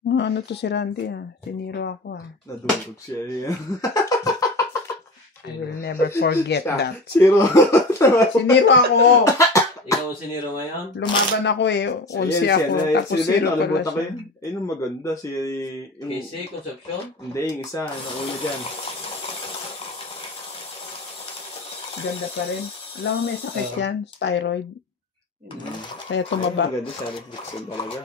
Ano to si Randy Siniro ako Nadulog siya yan. I will never forget that. Siniro ako. Ikaw ang siniro ngayon? Lumaban ako Ulsi ako. Tapos zero pala siya. Yung maganda si... Casey, Concepcion? Hindi, yung isa. Nauna dyan. Ganda pa rin. Alam mo may sakit yan. Thyroid. Kaya tumaba. Maganda sa reflection talaga.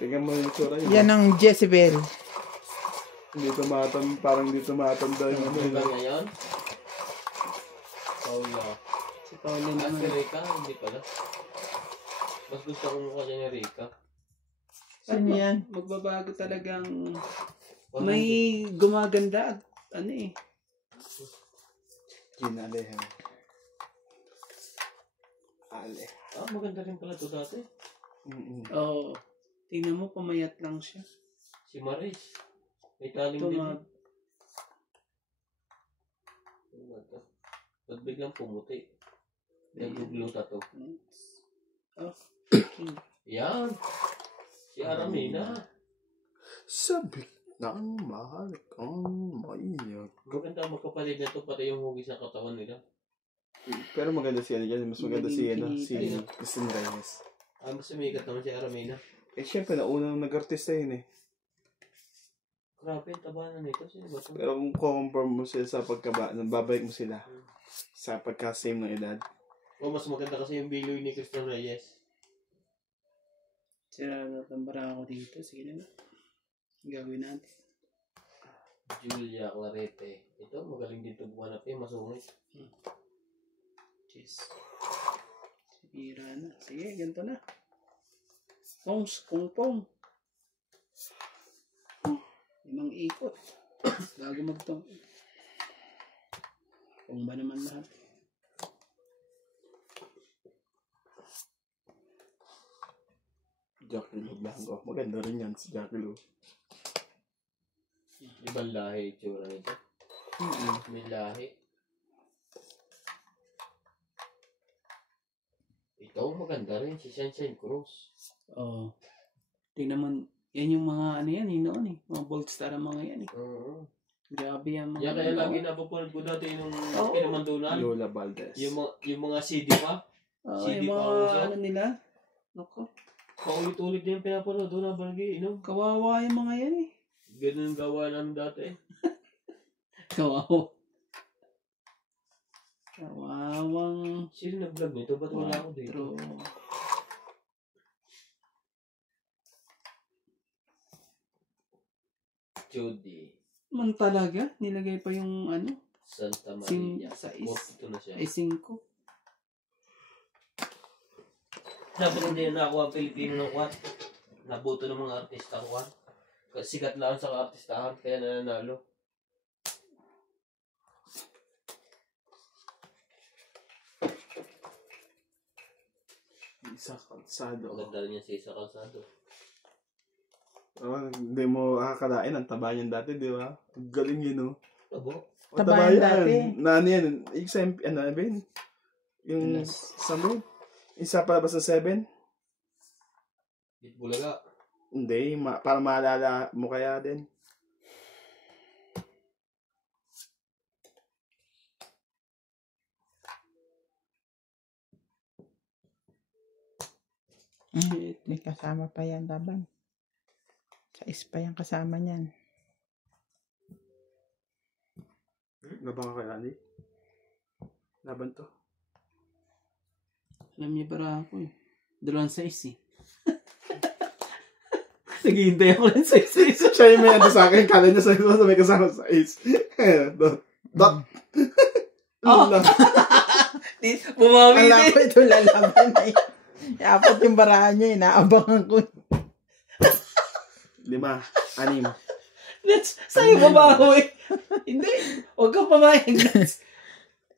Tingnan mo yung tsura yun. Yan ang Jezebel. Parang hindi tumatanda yung ano yun. Ngayon? Paula. Si Paula Si naman. Rika, hindi pala. Mas gusto ko mukha niya ni Rika. Sino yan? Magbabago talagang may gumaganda at ano Gina Alejo. Ale. Maganda rin pala ito dati. Oo. Tingnan mo, pumayat lang siya. Si Maris. May kaling din. Ba't biglang pumuti? Nagugluta to. Yan. Si Aramina. Sabik ng mahal kang maiyak. Maganda magkapalit na ito pati yung hugis ng katawan nila. Pero maganda si ano dyan. Mas maganda si Christine Reyes. Mas sumikat naman si Aramina. Syempre, naunang nag-artista yun Grabe, taba na nito. Sino ba ito? Pero kung compare mo sila sa pagkaba, babalik mo sila sa pagka-same ng edad. Mas maganda kasi yung biloy ni Christian Reyes. Sira na tambara ako dito. Sige na. Gawin natin. Julia Clarete. Ito, magaling dito buwanap masungit. Cheers. Sira na. Sige, ganito na. Pongs, pong. 5 ikot. Bago magtong. Pong ba naman lahat? Jackie Lou Blanco. Maganda rin yan si Jackie Lou. Ibang lahi itsura nito. May lahi. Ito, maganda rin. Si Sunshine Cruz. Oo. Tingnan mo, yan yung mga ano yan, noon mga Bold Star ang mga yan Oo. Grabe yan mga. Yan kaya lagi napapanood ko dati nung pinamandunan. Lola Valdez. Yung mga CD pa. CD yung mga pa ano nila. Nako. Paulit-ulit din yung pinapanood doon na balagi, Kawawa yung mga yan Ganun gawa namin dati. Kawawa. Kawawang. Sino nag-vlog nito? Ba't wala ako dito? Judy. Man talaga, nilagay pa yung ano? Santa Maria. Ito na siya. 5. Sabi hindi na ako ang Pilipino ng kwat. Nabuto ng mga artista ko. Sikat lang sa artistahan, kaya nananalo. Isa Calzado. Maganda rin yan sa Isa Calzado. Hindi mo akakalain. Ang taba niyan dati, di ba? Galing yun, Tabo? Taba yan dati. Ano yan? Ano ba yun? Yung sabi? Isa pa ba sa 7? Bitbulaga. Hindi. Para maalala mo kaya din. May kasama pa yan laban. Sa ispa yung kasama niyan. Laban ka kay Andy? Laban to. Alam niya para ako 2-6 Naghihintay ako ng 6. Siya yung may ano sa akin. Kala niya sa may kasama sa ace. Dot. Bumawi Alam ko ito lalaban Apat yung barahan niya, inaabangan ko. 5, 6. Sa'yo babawi. Hindi. Huwag kang pamayag.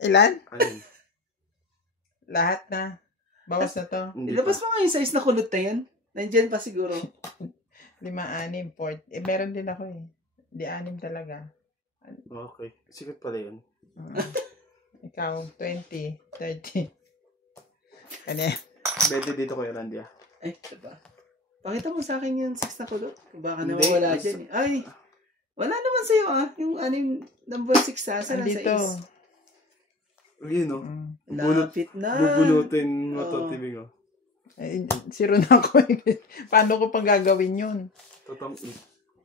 Ilan? 6. Lahat na. Bawas na to. Ilabas mo nga yung size na kulot na yan. Nandiyan pa siguro. 5, 6, 4. Meron din ako Di 6 talaga. Okay. Secret pala yun. Ikaw, 20, 30. Ano yan? Bede dito kayo, Randy. Ito ba? Pakita mo sa akin yung 6 na kulot. Baka Hindi, nawawala as- dyan. Ay, wala naman sa'yo Yung number 6 Saan sa Andito. is? Yun, no? Mm. Lapit na. Bubunutin mo to, Oo. tibing, oh. Eh, zero na ako. Paano ko pang gagawin yun? Totong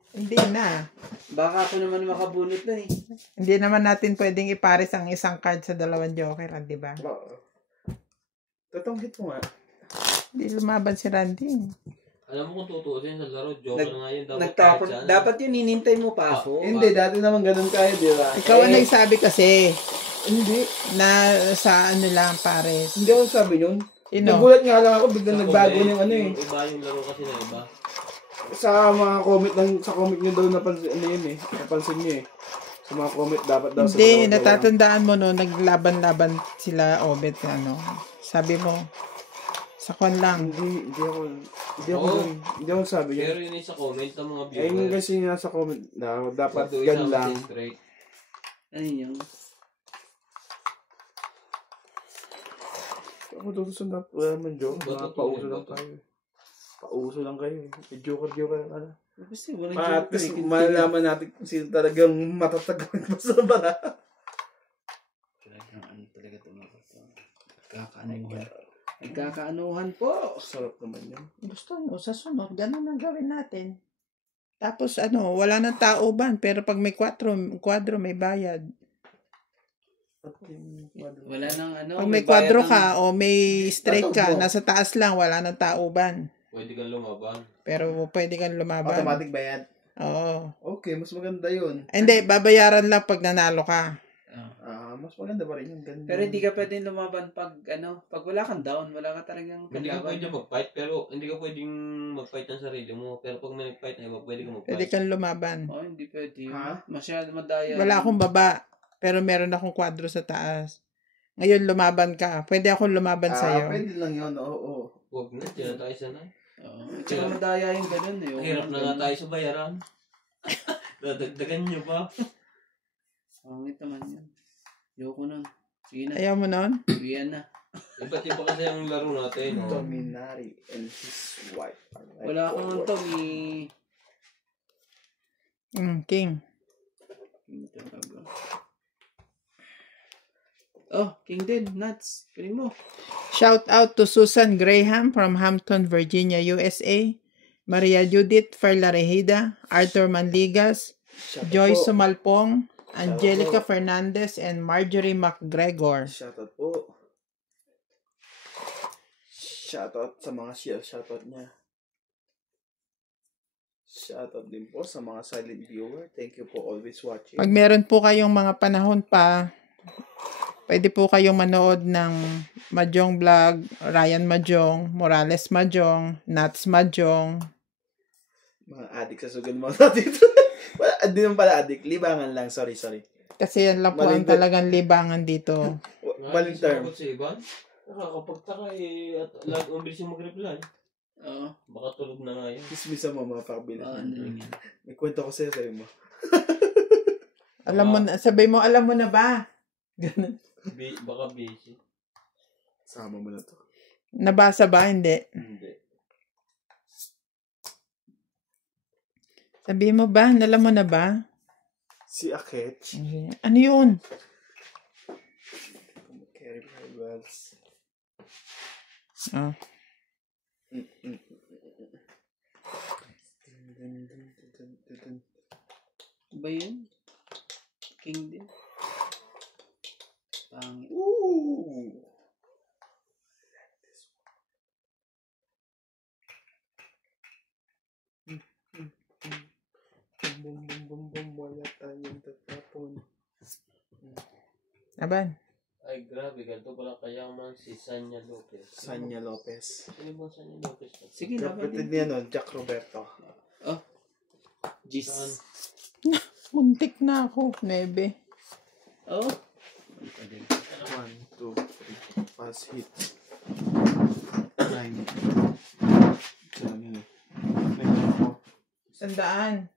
Hindi na. Baka ako naman makabunot na eh. Hindi naman natin pwedeng ipares ang isang card sa dalawang joker, di ba? Totong hit mo nga. Hindi lumaban si Randy. Alam mo kung tutuusin sa laro, joker na nga yun. Dapat yun, hinintay mo pa ako. Hindi, dati naman ganun kayo, di ba? Ikaw ang nagsabi kasi Hindi. na sa ano lang pares. Hindi ako sabi yun. Ino? Nagulat nga lang ako, biglang nagbago yung ano eh. Yung iba yung laro kasi na iba. Sa mga comment lang, sa comment niyo daw napansin, ano yun eh. Napansin niyo eh. Sa mga comment, dapat daw sa Hindi, dalawang natatandaan mo no, naglaban-laban sila Obet ano. Sabi mo, sa kwan lang. Hindi Oo. ako sabi yun. Pero yun yung sa comment ng mga Ayun viewers. kasi nga sa comment na dapat Pag gan lang. straight. Ano yun? Ako tutusan na, wala naman joke. Bato Mga pauso to, lang bato. tayo. Pauso lang kayo. Joker lang. Ano. Kasi walang Para at joker least eh. malalaman natin kung sino talagang matatag sa bara. Talagang ano talaga ito mga kapatid. Nagkakaanuhan po. Sarap naman yun. Gusto nyo, sa sunod, ganun ang gawin natin. Tapos ano, wala nang tauban, pero pag may kwadro may bayad. Wala nang ano. Pag may kwadro bayad ka o may straight ka, Tatog mo. nasa taas lang, wala nang tauban. Pwede kang lumaban. Pero pwede kang lumaban. Automatic bayad. Oo. Okay, mas maganda yun. Hindi, babayaran lang pag nanalo ka. Mas maganda pa rin yung ganun. Pero hindi ka pwedeng lumaban pag wala kang down, wala ka talagang Hindi ka kalaban. pwede mag-fight, pero hindi ka pwedeng mag-fight ng sarili mo. Pero pag may nag-fight na iba, pwede ka Pwede mag-fight. kang lumaban. Oh, hindi pwede. Ha? Masyado madaya. Wala akong baba, pero meron akong kwadro sa taas. Ngayon, lumaban ka. Pwede akong lumaban sa'yo. Pwede lang yun, oo. Huwag na, tiyan tayo sanay. Oo. Tsaka madaya yung ganun eh. Ang hirap na nga tayo sa bayaran. Dadagdagan nyo ba? Pangit naman yun. Ayoko nun. Sige na. Ayaw mo nun? Uwian na. Iba't iba kasi ang laro natin. Oh. Dominari and his wife. Wala akong to ni... King. Oh, King din. Nuts. Kunin mo. Shout out to Susan Graham from Hampton, Virginia, USA. Maria Judith Ferlarejida, Arthur Manligas, Joyce Sumalpong, Angelica Fernandez, and Marjorie McGregor. Shoutout po. Shoutout sa mga shoutout niya. Shoutout din po sa mga silent viewer. Thank you for always watching. Pag meron po kayong mga panahon pa, pwede po kayong manood ng Mahjong Vlog, Ryan Mahjong, Morales Mahjong, Nats Mahjong. Mga adik sa sugal mo dito. Hindi naman pala adik. Libangan lang. Sorry. Kasi yan lang po ang Maling- talagang libangan dito. Maling term. Sa iba, nakakapagtaka eh. At ang bilis yung mag-reply. Oo. Baka tulog na nga yun. Kismisa mo mga pakbilan. Ano lang yan. May kwento ko sa'yo mo. Alam mo na, sabay mo, alam mo na ba? Ganun. Baka busy. Sama mo na to. Nabasa ba? Hindi. Hindi. Sabi mo ba? Alam mo na ba? Si Akech. Ano yun? Carry my wells. Oh. Ba yun? King din. Pangit. Ooh. Bum, wala tayong tatapon. Aban. Ay, grabe. Ganito pala kayaman si Sanya Lopez. Sanya Lopez. Sino ba Sanya Lopez? Sige na. Kapatid niya nun, Jack Roberto. Oh. Jeez. Saan? Muntik na ako. 9. Oh. 1, 2, 3. Pass hits. 9. Saan yun eh? 100.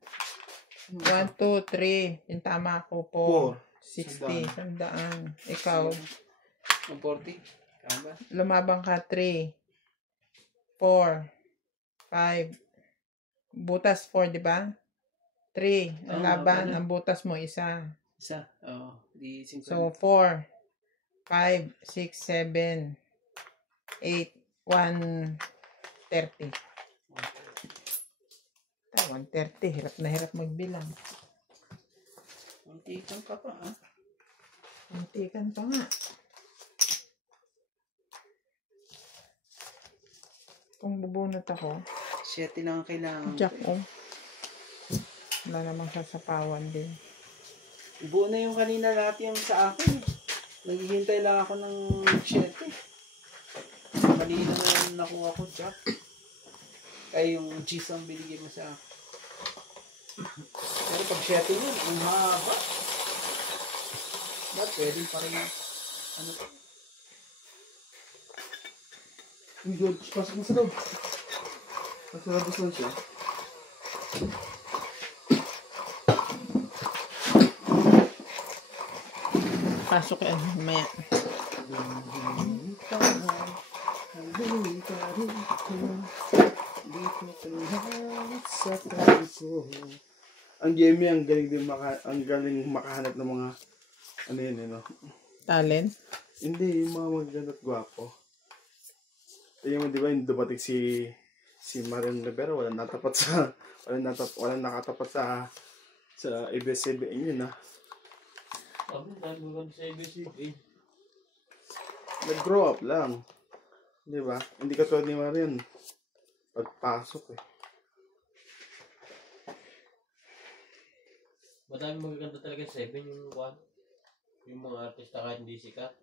1, 2, 3. Yung tama ako po. 60. 100. Ikaw. 40. Tama ba? Lumabang ka 3. 4. 5. Butas 4, di ba? 3. Ang Oo, laban, ano? ang butas mo, isa. Isa. Oo. Di So, 50. 4, 5, 6, 7, 8, 130. 130. Hirap na hirap magbilang. Muntikan ka pa, ah. Muntikan pa nga. Kung bubunot ako, 7 lang ang kailangan. jack o. Wala namang sasapawan din. Buo na yung kanina lahat yung sa akin. Naghihintay lang ako ng 7. Kanina na yung nakuha ko, Jack. Ay, yung cheese ang binigay mo sa akin. Pero pag 7 yun, ang haba. Ba't pwede pa rin, ano to? Yung George, pasok mo sa loob. Nasa labas lang siya. Pasok yan, mamaya. Ang Jamie, ang galing din ang galing makahanap ng mga ano yun, no? Talent. Hindi, yung mga maganda at gwapo. Tingnan mo, di ba, yung dumating si Marian Rivera, walang nakatapat sa ABS-CBN yun, ah. Sabi, dahil maganda sa ABS-CBN. Nag-grow up lang. Di ba? Hindi ka tulad ni Marian. Pagpasok eh. Madami magaganda talaga sa 7 yung yung mga artista kahit hindi sikat.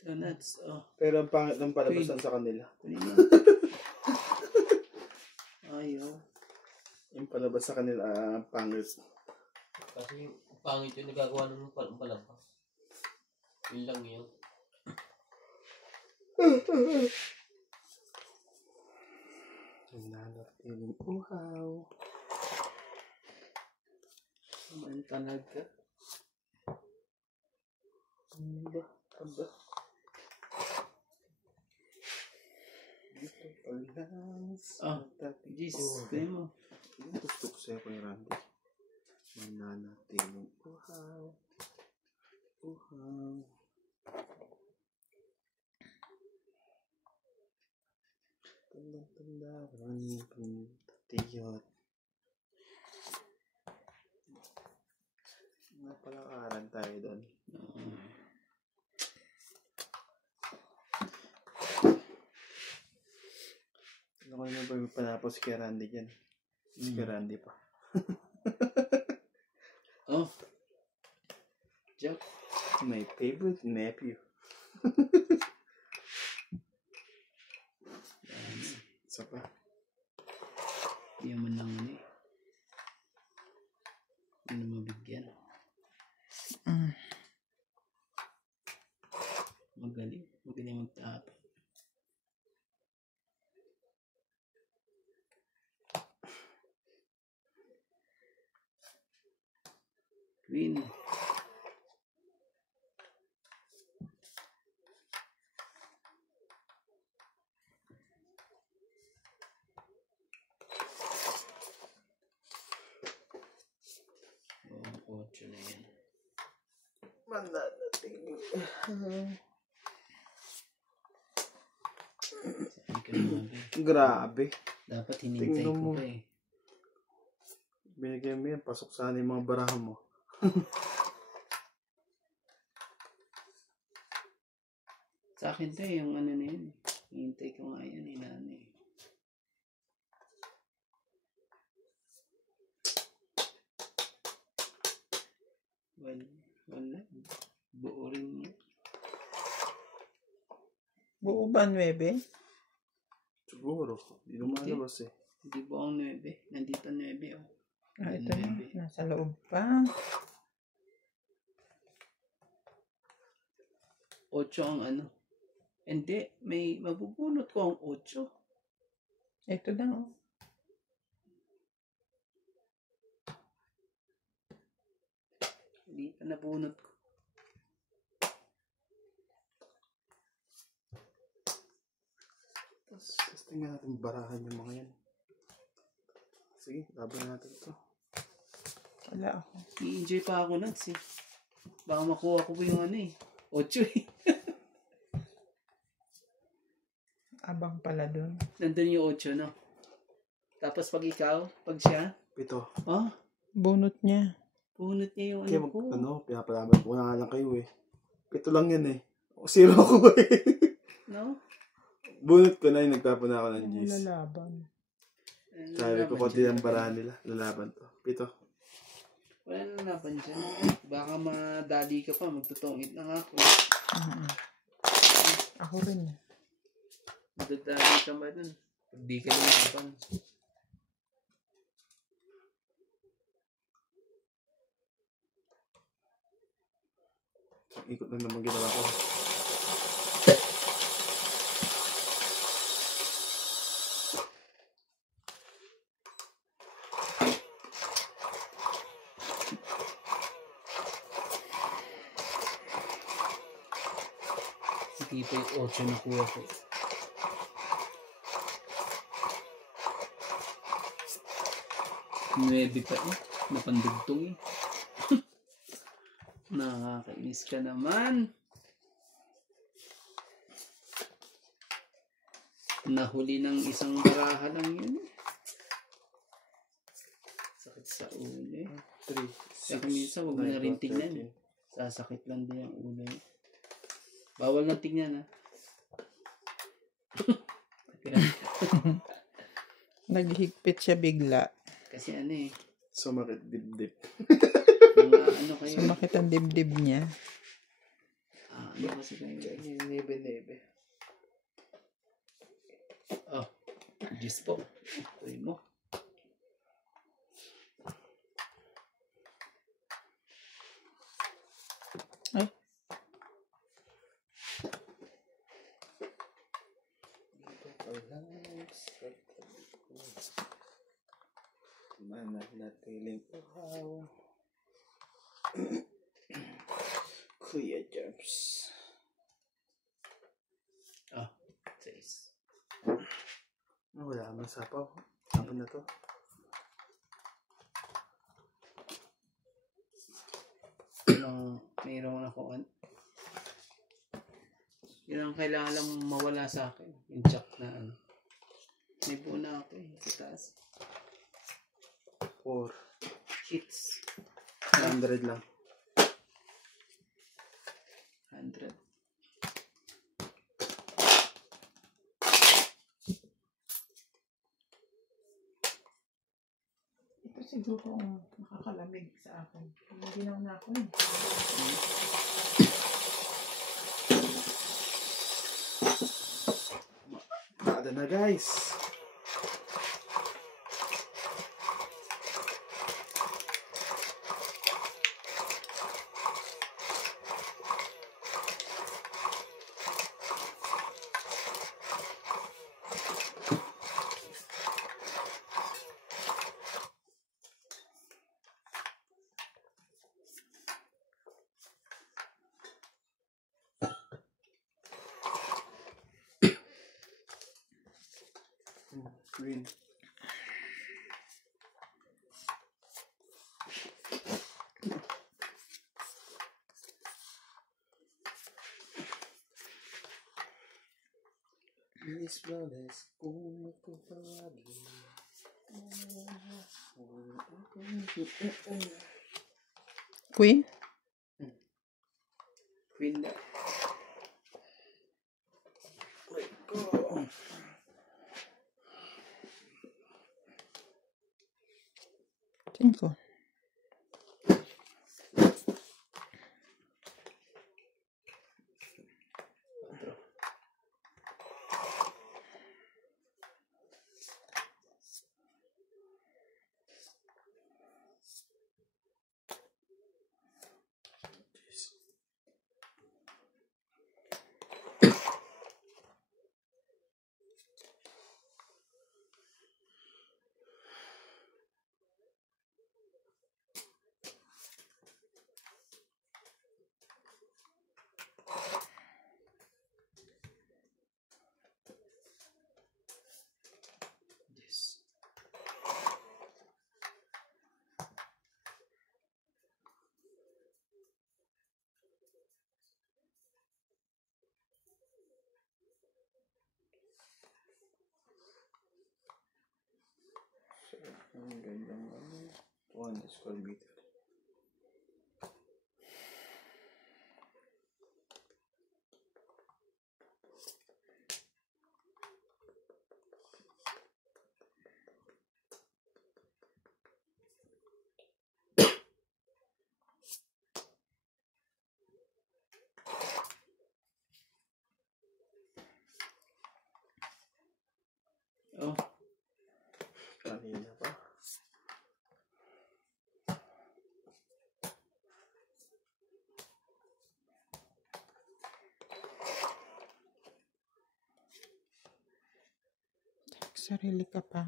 Donuts, oh. Pero ang pangit ng palabasan sa kanila. Kunin mo. Ayaw. Yung palabas sa kanila, pangit. Kasi pangit yung nagagawa ng palampas. Yun lang yun. Nanatiling uhaw. Ang talaga. Aba. Dito palang Ah, Jesus, kunin mo. gusto ko sa'yo kay Randy. Mananatiling uhaw. Tandang-tandaran pagtatiyot. Napalakaran tayo doon. Ano ko naman ba may panapos si Kuya Randy dyan? Si Kuya Randy pa. Oh. Jack. My favorite nephew. Isa pa. Hindi naman lang ano eh. Ano mabigyan. Magaling. Magaling magtapo. Queen. Oh, 8 na yan. Mananatiling Saan ka naman ba? grabe. Dapat hinintay Tingnan ko mo. pa eh. Binigyan mo yan, pasok sana yung mga baraha mo. Sa akin to eh, yung ano na yun. Hinintay ko nga yan, inano eh. Wala. Buo rin yun. Buo ba 9? Siguro. Hindi lumalabas eh. Hindi buong 9. Nandito 9 oh. Ah, ito na. 9. Nasa loob pa. 8 ang ano. Hindi. May mabubunot ko ang 8. Ito na, oh. Hindi pa nabunot ko. Tingnan natin barahan yung mga yan. Sige, laban natin ito. Wala ako. I-enjoy pa ako nuts eh. Baka makuha ko pa yung ano eh. 8 eh. Abang pala dun. Nandun yung 8, no? Tapos pag ikaw, pag siya, 7. oh, Bunot niya. punot niya yung Kaya ano ko. pinapalaban ko na nga lang kayo eh. 7 lang yan eh. 0 ako eh. No? Bunot ko na yung nagtapon na ako ng Ano G's. lalaban? Ano Sabi ko, laban konti dyan? ang barahan nila. Lalaban to. 7. Wala na laban dyan. Baka madali ka pa, magtutungit na nga ako. Mhm. Ako rin. Madadali ka ba dun? Pag di ka lumaban. Ikot na naman ginawa ko. Hindi pa yung 8 na kuha ko. Nuebe pa eh. Napandugtong eh. Nakakainis ka naman. Nahuli ng isang baraha lang yun. Sakit sa ulo eh. 3, Kaya kung minsan huwag mo na rin tignan. Sasakit lang din ang ulo eh. Bawal na tignan ha. Naghigpit siya bigla. Kasi ano eh. Sumakit dibdib. Mga ano kayo. Sumakit ang dibdib niya. Ano kasi kayo. Nebe. Oh. Diyos po. Tuloy mo. Ay. Mana na tiling uhaw. Kuya Jobs. Oh. 6. Wala kang sapaw. Sabi na to. Mayroon ako yun ang kailangan lang mawala sa akin. Yung chak na ano. May buo na ako eh. Sa taas. 4. Hits. 100 lang. 100. Ito siguro ang nakakalamig sa akin. Hindi na ako eh. Nada na guys. Green. Miss Flores, kung magpapalagi. Queen? Queen na. Cinco. square meter. Oh, Kanina pa. Sarili ka pa.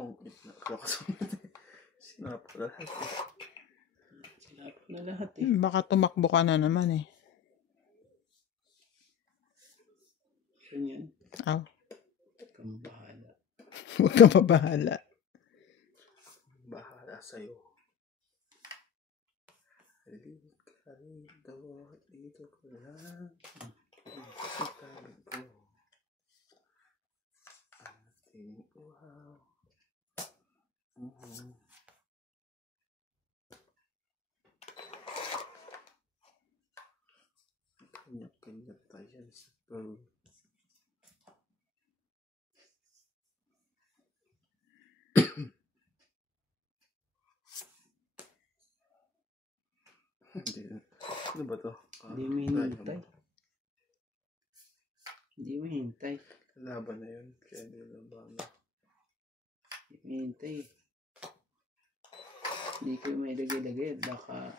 Itong itna ko kasunod. Sinap ko lahat eh. sinap na lahat eh. Baka tumakbo ka na naman eh. Yun yan. Aw, Kang bahala. huwag ka mabahala. Bahala sa'yo. Halika ka rito, dito ko lang. Sa tabi ko. Ating uhaw. Kanya-kanya tayo sa pag. Hindi. Ano ba to? Hindi mo hinintay. Hindi mo hintay. Laban na yun. Kaya hindi laban na. Hindi mo hintay. Hindi ko may lagay-lagay. Baka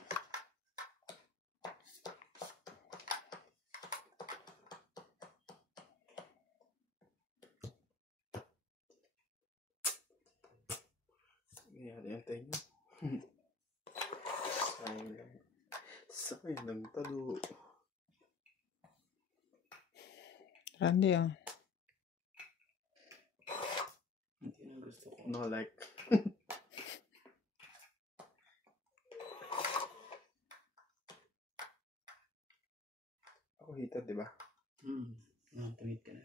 Hintay nyo. Sayang lang. Sayang lang talo. Randy ah. hindi na gusto ko. No like. Ako hitter, di ba? Tumit ka na.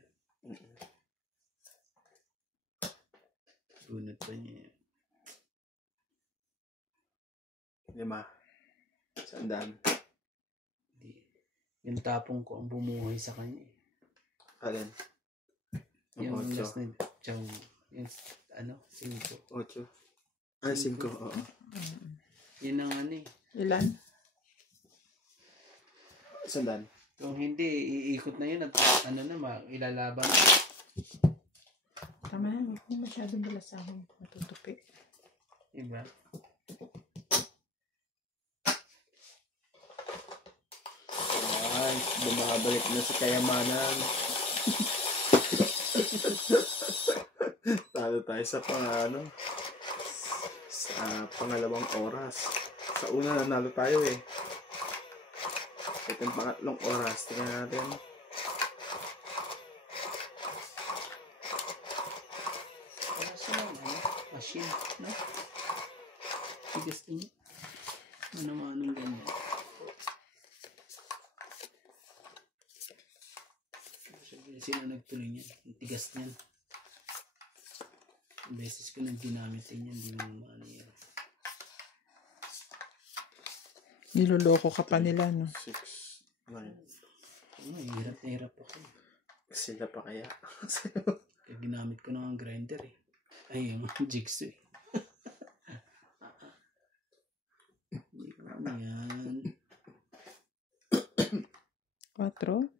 Bunot pa niya. 5. Sandaan. Hindi. Yung tapong ko ang bumuhay sa kanya eh. Alin? Yung 8. last na chow. Yung 5. 8. Ah, 5. Oo. Yun ang ano eh. Ilan? Sandaan. Kung hindi, iikot na yun at ilalaban. Tama na, huwag mo masyadong balasahon. Matutupi. Diba? Ay, bumabalik na sa kayamanan. Talo tayo sa sa pangalawang oras. Sa una nanalo tayo eh. Ito yung pangatlong oras. Tingnan natin. Machine, no? Tigas din. Ano-anong ganyan. Sino nagtuloy niyan? Ang tigas niyan. Ang beses ko nang ginamit din yan, hindi mo maano yan. Niloloko ka pa nila, no? 6, 9. Hirap na hirap ako. Sila pa kaya? Kaya ginamit ko na ang grinder eh. Ay, yung jigsaw eh. Hindi ko ano yan. 4?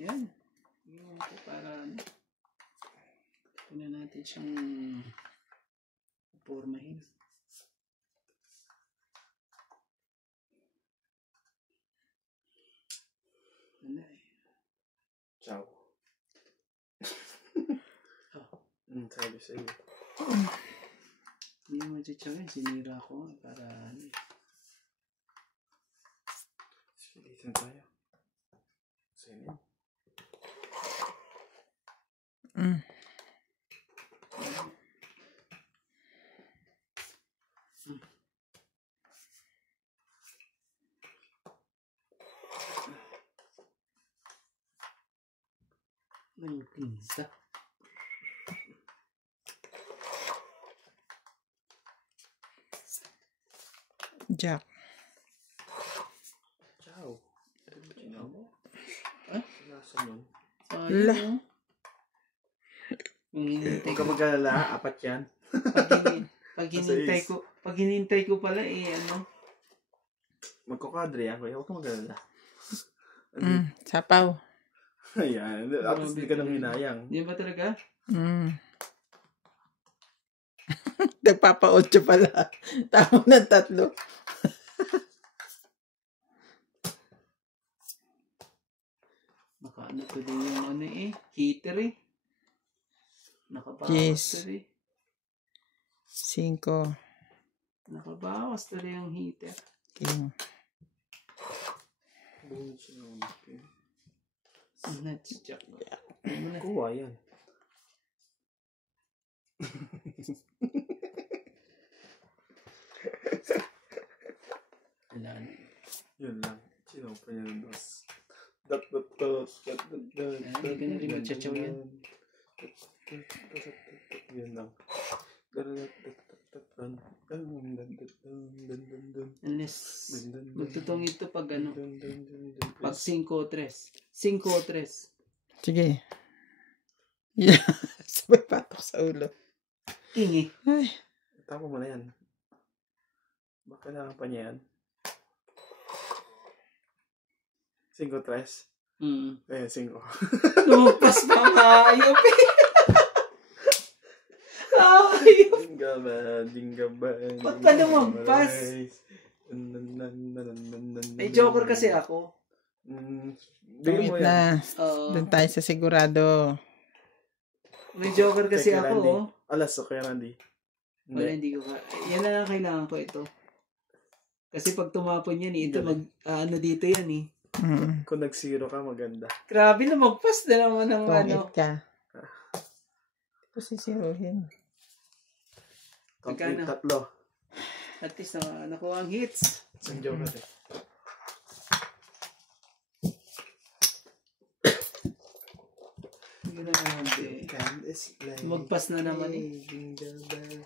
Yan. Iwan ko para na natin siyang pormahin. Ano eh. Ciao. Sabi sa'yo. Hindi mo chichawin. Sinira ko para ano eh. Sige, dito na tayo. Sa'yo. Pinsa. Jack. Ciao. Ano mo? Ah? Nasa nun? La. Ayun. Huwag ka mag-alala, apat yan. Pag hinintay ko pala Magkukadre yan, kuya. Huwag ka mag-alala. Sapaw. Ayan. At least hindi ka nang hinayang. Di ba talaga? Nagpapa-8 pala. Tama ng 3. Baka tuloy yung heater Nakabawas Yes. tuloy. 5. Nakabawas tuloy yung heater. King. Nuts, Jack. Kuha yan. Wala na. Yun lang. Sinopen niya ng dos. Hindi ka na rin magchachaw yan. Yun lang. Unless, magtutong ito pag pag 5-3. 5-3. Sige. Yeah. Sabay patok sa ulo. King Ay. Tama mo na yan. Baka kailangan pa niya yan. 5-3. Eh, 5. Lumagpas pa nga. Ayop Ayop. Jingle bell. Ba't ka lumagpas? May joker kasi ako. Bigyan mo Wait yan. na. Doon tayo sa sigurado. May joker kasi Kay ako. Randy. Alas, o kaya Randy. Wala, hindi ko yan na lang kailangan ko ito. Kasi pag tumapon yan ito dito yan Kung nag-0 ka, maganda. Grabe, lumagpas na naman ng Tungit ka. Ito sisiruhin. Complete Magkano? 3. At least nakuha ang hits. Isang joker eh. Lumagpas na naman Jingle bell.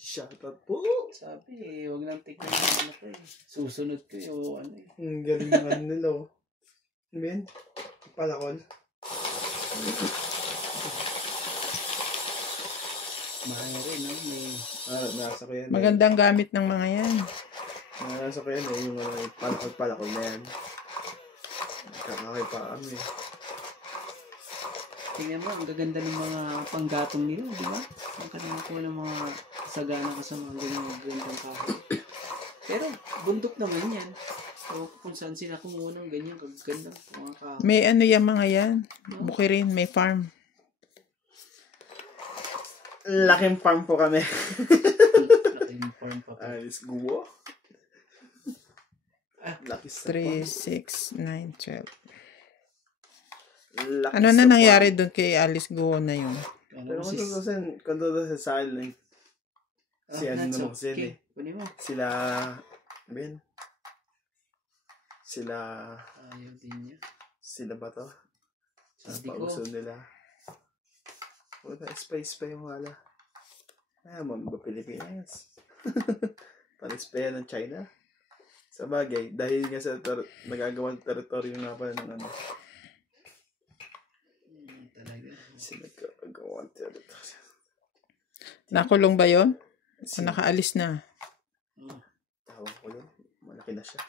Shout out po. Sabi huwag nang tignan yung susunod ko yung Ang galing naman nila oh. Ben, palakol. mahal rin may Nasa ko yan. Magandang gamit ng mga yan. Nasa ko yan yung palakol na yan. Kakakay pa kami. tingnan mo ang gaganda ng mga panggatong nila di ba? Ang kanina ko ng mga sagana ko sa mga gandang kahoy pero bundok naman yan so kung saan sila kumuha ng ganyan kaganda mga kahoy May yung mga yan. Bukirin, may farm. Laking farm po kami. laking farm pa Let's go. Lucky 3, 6, 9, 12. Lucky Ano na sa nangyari farm. doon kay Alice Guo na yun? Pero kung tutusin sa silent, si ano naman kasi yun eh. kunin mo Sila, Ben, sila, ayaw din niya sila ba to? sabi ko Pauso nila. Wala, spice pa yung wala. Mga Pilipinas. Pang-spray ng China. Sa bagay, dahil nga sa nagagawang teritoryo nga pala ng ano. talaga Sila nagagawang teritoryo. Nakulong ba yun? O nakaalis na? Tawag ko yun. Malaki na siya.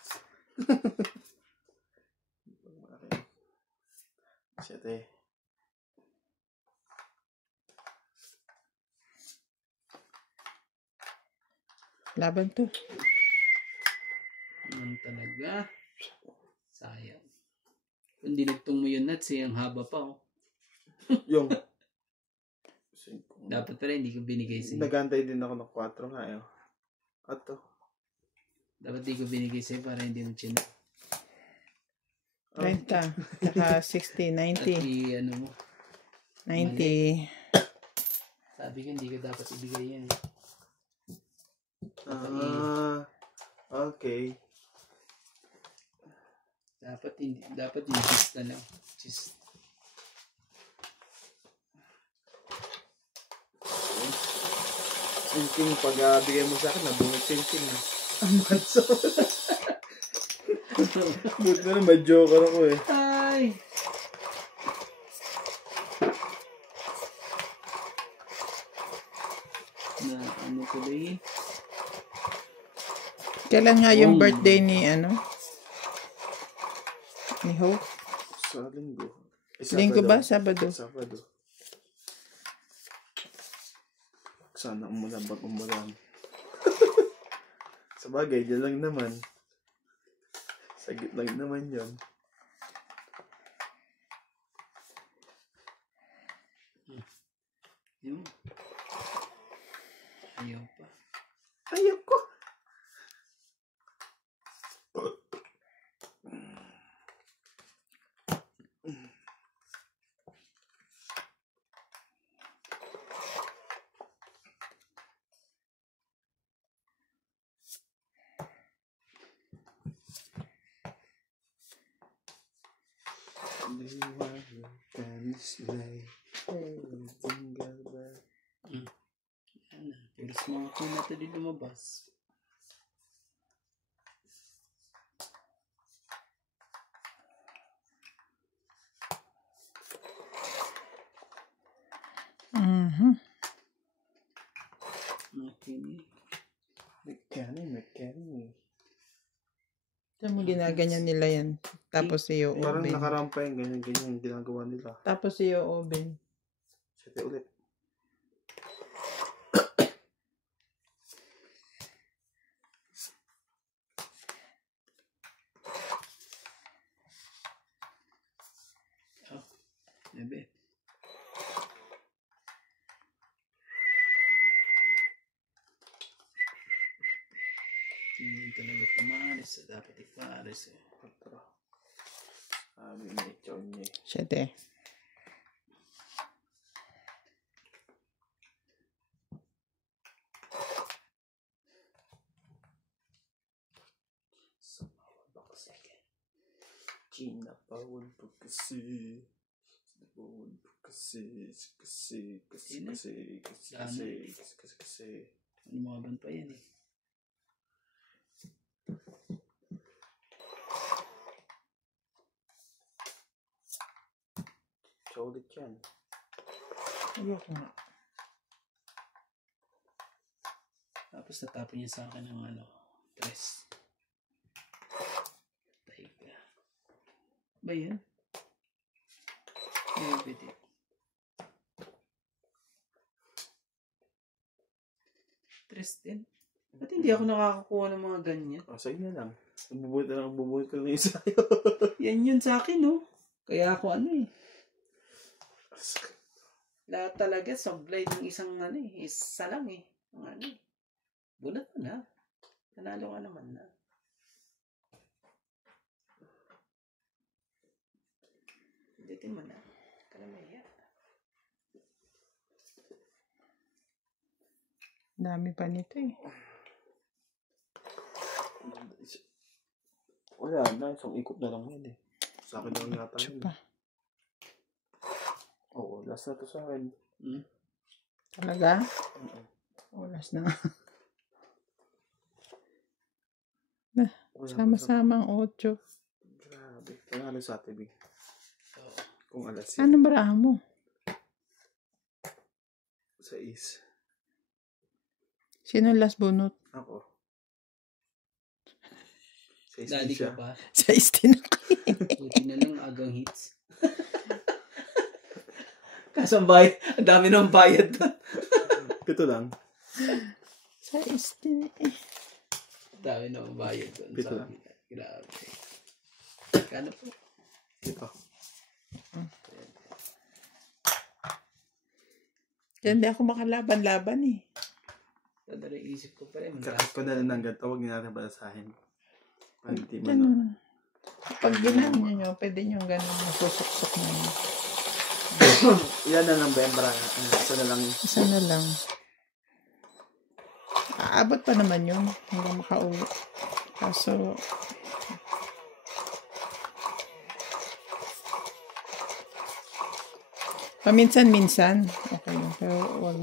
Malaki na. Siya tayo. Laban to. talaga sayang kung dinugtong mo yun nuts ang haba pa Yung dapat pala hindi ko binigay sa'yo nagantay din ako ng 4 nga eh. At to. dapat hindi ko binigay sa'yo para hindi mo chinap 30. Saka 60, 90. ano mo 90. sabi ko hindi ko dapat ibigay yan Okay. dapat yung cheese na lang cheese Yung king, pag bigay mo sa akin, nabunot yung king. Ang banso. Buti na lang, may joker ako eh. Ay! Na ano tuloy? Kailan nga yung birthday ni ni Hope? Sa linggo. Linggo ba? Sabado. Sabado. Sana umulan pag umulan. Sa bagay, dyan lang naman. Sagit lang naman yun. Yun. Ayaw pa. Ayaw ko. Ano, pulis mga ko na ito din lumabas. Mechanic. Saan mo ginaganyan nila yan? Tapos iyo Parang oven. nakarampa yung ganyan-ganyan yung ginagawa nila. Tapos iyo oven. Sete ulit. Ebe. Hindi talaga pumaris. Dapat iparis eh. Sabi na ito niya. Siyete. China bawal po kasi. Bawal po kasi. Kasi. Lumaban pa yan eh. Siya ulit yan. Ayoko nga. Tapos natapon niya sa akin ng tres. Tayo ka. Ba yun? Ay, pwede. Tres din. Ba't hindi ako nakakakuha ng mga ganyan? Sa'yo na lang. Bubuhat ka lang yung sa'yo. Yan yun sa akin, no? Kaya ako lahat talaga, sablay ng isang isa lang eh. Bunat mo na. Nanalo ka naman na. Ulitin mo na. Kalamaya. Dami pa nito eh. Wala na, isang ikot na lang yan eh. Sa akin lang yata yun. Pa. Oo, last na to sa akin. Talaga? Oras na. Sama-sama ang 8. Grabe. Panalo sa atin, kung alas yan. Anong barahan mo? Sa is. Sino last bunot? Ako. Sa is Daddy siya. ka pa. Sa istin ako. Buti na lang agang hits. Kasambay. Ang dami ng bayad doon. Ito lang. Sa istin eh. Ang dami ng bayad doon. Ito lang. Grabe. Kano po? Ito. Diyan di ako makalaban-laban eh. Dadala isip ko pa rin. Kahit pa na lang hanggang tawag niya natin balasahin. Hindi mo Diyan, na. kapag ginano nyo, pwede nyo ganun masusuksok na yun. Ilan na lang, Bembra? Isa na lang. Isa na lang. Aabot pa naman yun hanggang makauwi. Kaso, paminsan-minsan. Okay, pero huwag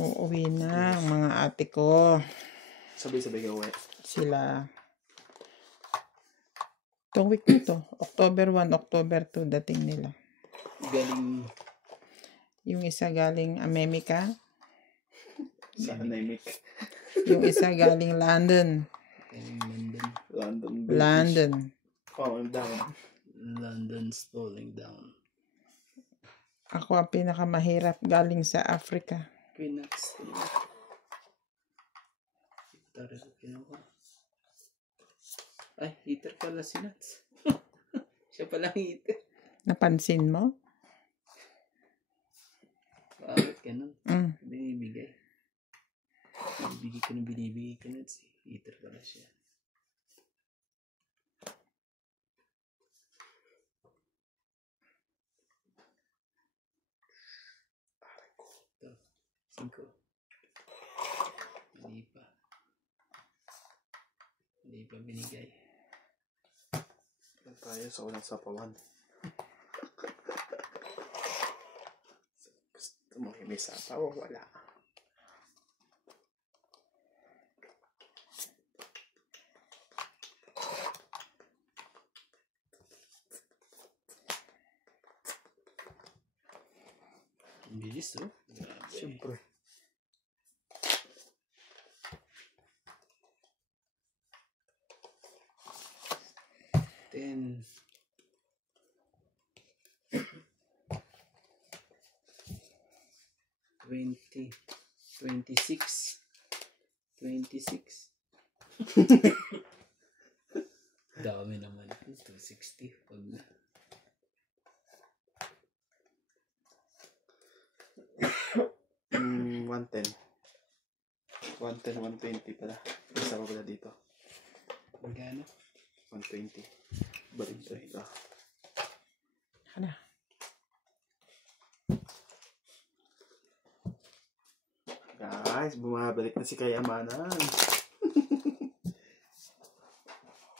Uuwi na ang mga ate ko. Sabay-sabay ka uwi. Sila. Itong week na to, October 1, October 2 dating nila. Galing. Yung isa galing Amerika. Sa anemic. Yung isa galing London. London. London. Falling down. London's falling down. Ako ang pinakamahirap galing sa Africa. Queenax. Ay, heater pala si Nats. Siya pala ang heater. Napansin mo? Bakit ganun? Mm. Binibigay. Binibigay ko Nats. Heater pala siya. Ito. 5. Hindi pa. Hindi pa binigay. Yan tayo sa unang sapawan. Gusto mo may sapaw? Wala. Ang bilis, oh. Grabe. Siyempre. Ten. 20. 26. 26. Dami naman. 260. Pag na. Mm, 110. 110, 120 pala. Isa pa pala dito. Magkano? 120. Balik ito. Ano? Guys, bumabalik na si Kayamanan.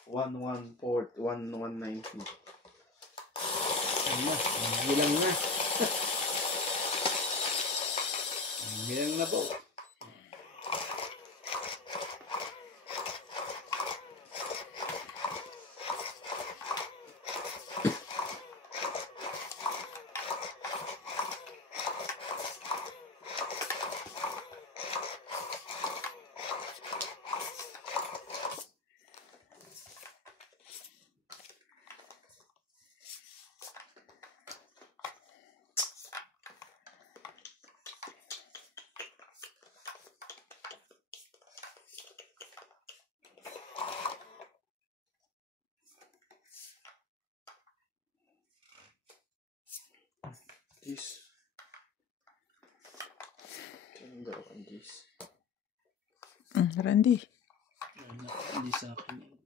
114, 1190. Ano? Bilang na. Bilang na po. Jeez. Ang dalawang jeez. Randy. Hindi sa akin yan.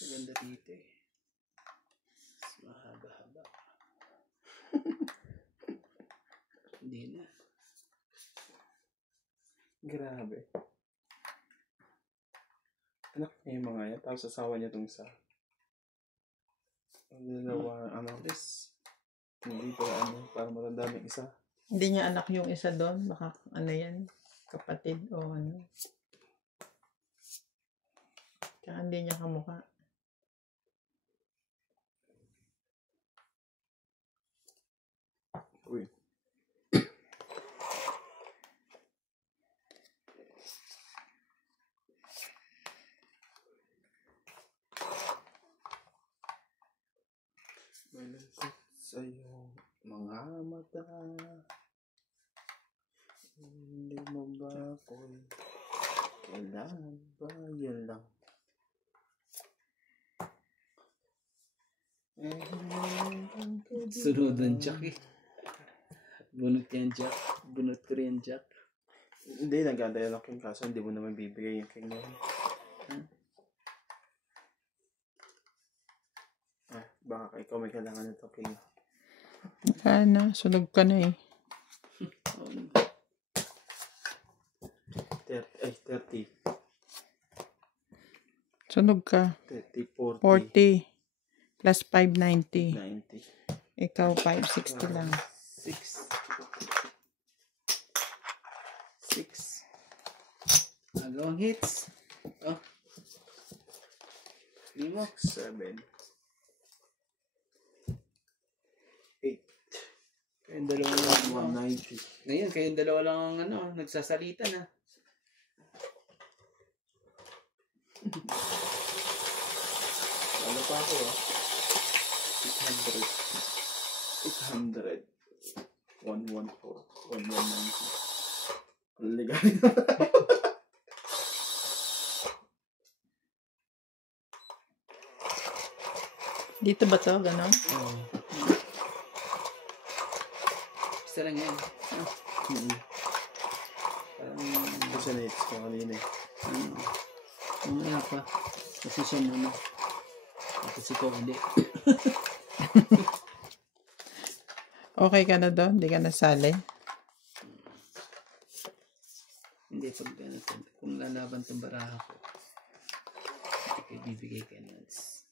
Maganda dito eh. Mas mahaba-haba. Hindi na. Grabe. Anak niya yung mga yan. Tapos asawa niya itong isa. Ang dalawa, Yes. hindi pala para matanda ng isa. Hindi niya anak yung isa doon. Baka ano yan, kapatid o ano. Kaya hindi niya kamukha. Uy. Malungkot sa'yo mga mata. Hindi mo ba ako'y kailangan ba yan lang? Sunod ang Jack eh. Bunot yan Jack. Bunot ko rin Jack. Hindi, naganda yan ako yung kaso hindi mo naman bibigay yung king ngayon. Baka ikaw may kailangan nito king. Kaya na, sunog ka na eh. 30. Sunog ka. 30, 40. 40. Plus 590. 90. Ikaw 560 lang. 6. 6. Agawang hits. Oh. Limo. 7. 8. Kayong dalawa lang. 190. Ngayon, kayong dalawa lang ang nagsasalita na. Ano pa ako 800. 114. 1190. Ang ligaw. Dito ba to? Ganon? Oo. Isa lang yan. Parang, Kasi na-hits ko kanina eh. wala pa. Kasi siya muna. Kasi ko hindi. Okay ka na doon? Hindi ka nasali? Hindi, pag kung lalaban itong baraha ko, hindi ko bibigay kay Nance.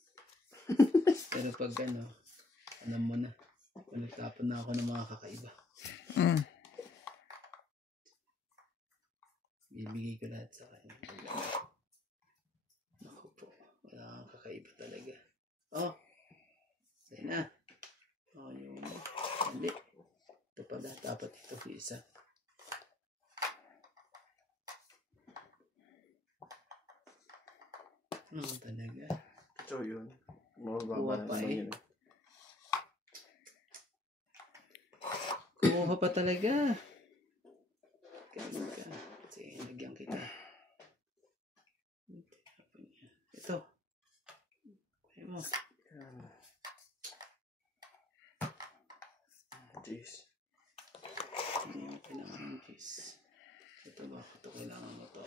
Pero pag alam mo na, kung nagtapon na ako ng mga kakaiba, bibigay ko lahat sa kanya. Naku po, wala kang kakaiba talaga. Oh, say na. Oh, yung, hindi. Ito pala, dapat ito isa. Talaga. So yun. Mababa na naman yun eh. Kumuha pa talaga. Ganun ka. Kasi nagyan kita. Ito. Kaya mo. Jeez. Hindi mo kailangan ng cheese. Ito ba? Ito kailangan mo to.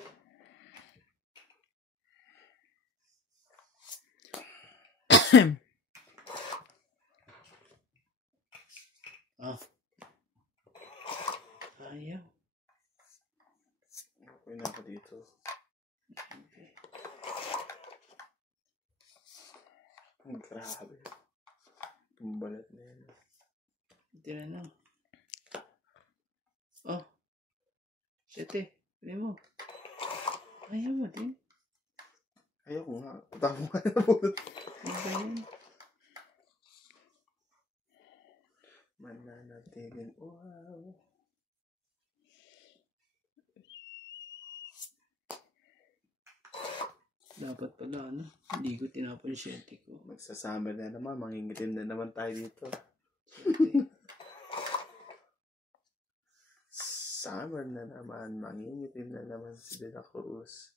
Ayaw. Okay na ako dito. Okay. Ang grabe. Tumbalat na yan. Hindi na lang. Oh. Shit eh. Pili mo. Ayaw mo din. Ayaw ko nga. Tatapo ka na po. Ano ba yan? Mananatiling. Wow. Dapat pala, hindi ko tinapon yung 7 ko. Magsasummer na naman. Mangingitim na naman tayo dito. Summer na naman. Mangingitim na naman si De La Cruz.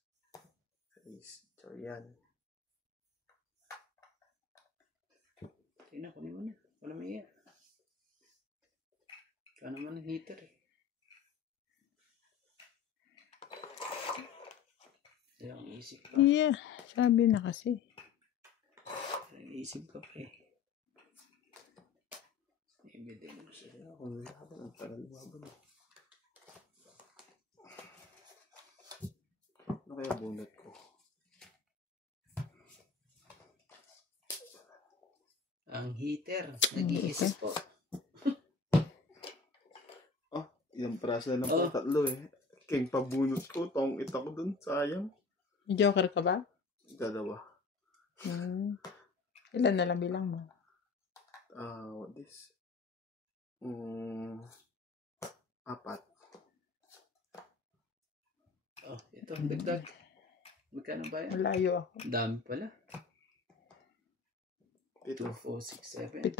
So yan. Tingnan, kunin mo na. Wala may iya. Kaya naman ang heater eh. Kaya ang isip pa. Yeah. Sabi na kasi. Kaya ang isip ka pa eh. Ibigay mo siya. Kung laban ang tagal lumaban. Ano kaya bunot ko? Ang heater. Nag-iisip po. Oh, ilang praso na lang pala, 3 eh. King pabunot ko, tong ita ko dun, sayang. Joker ka ba? 2. Ilan na lang bilang mo? What this? 4. Oh, ito. Dagdag. Magkano ba yan? Malayo ako. Ang dami pala. 7. 2, 4, 6, 7. 7?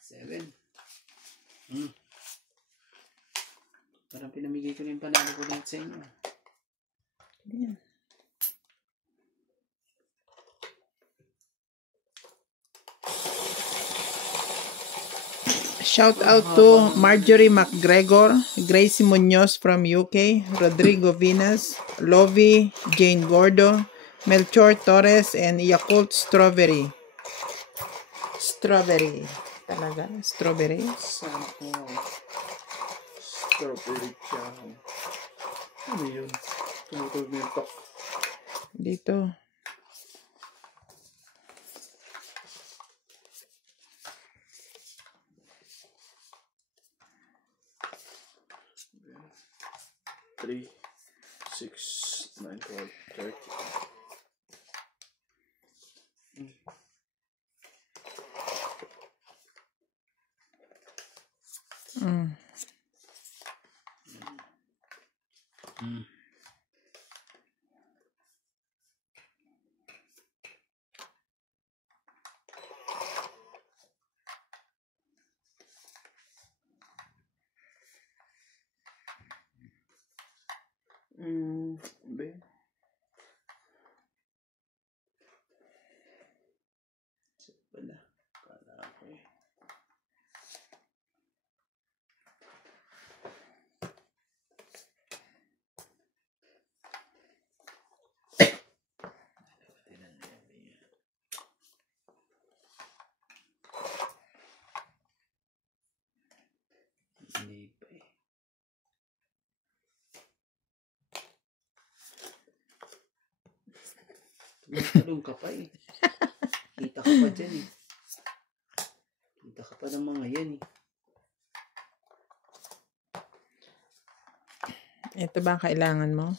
7. Parang pinamigay ko na yung panalo ko lahat sa inyo. Yan. Shout out to Marjorie McGregor, Gracie Munoz from UK, Rodrigo Vinas, Lovie, Jane Gordo, Melchor Torres, and Yakult Strawberry. Strawberry. Talaga? Strawberry? Sample. Strawberry jam. Ano yun? Tumutog na yung tok. Dito. Mm. Mm. Be. Wala. Kala ko eh. Hindi pa eh. Tulong ka pa eh. Kita ka pa dyan eh. Kita ka pa ng mga yan eh. Ito ba ang kailangan mo?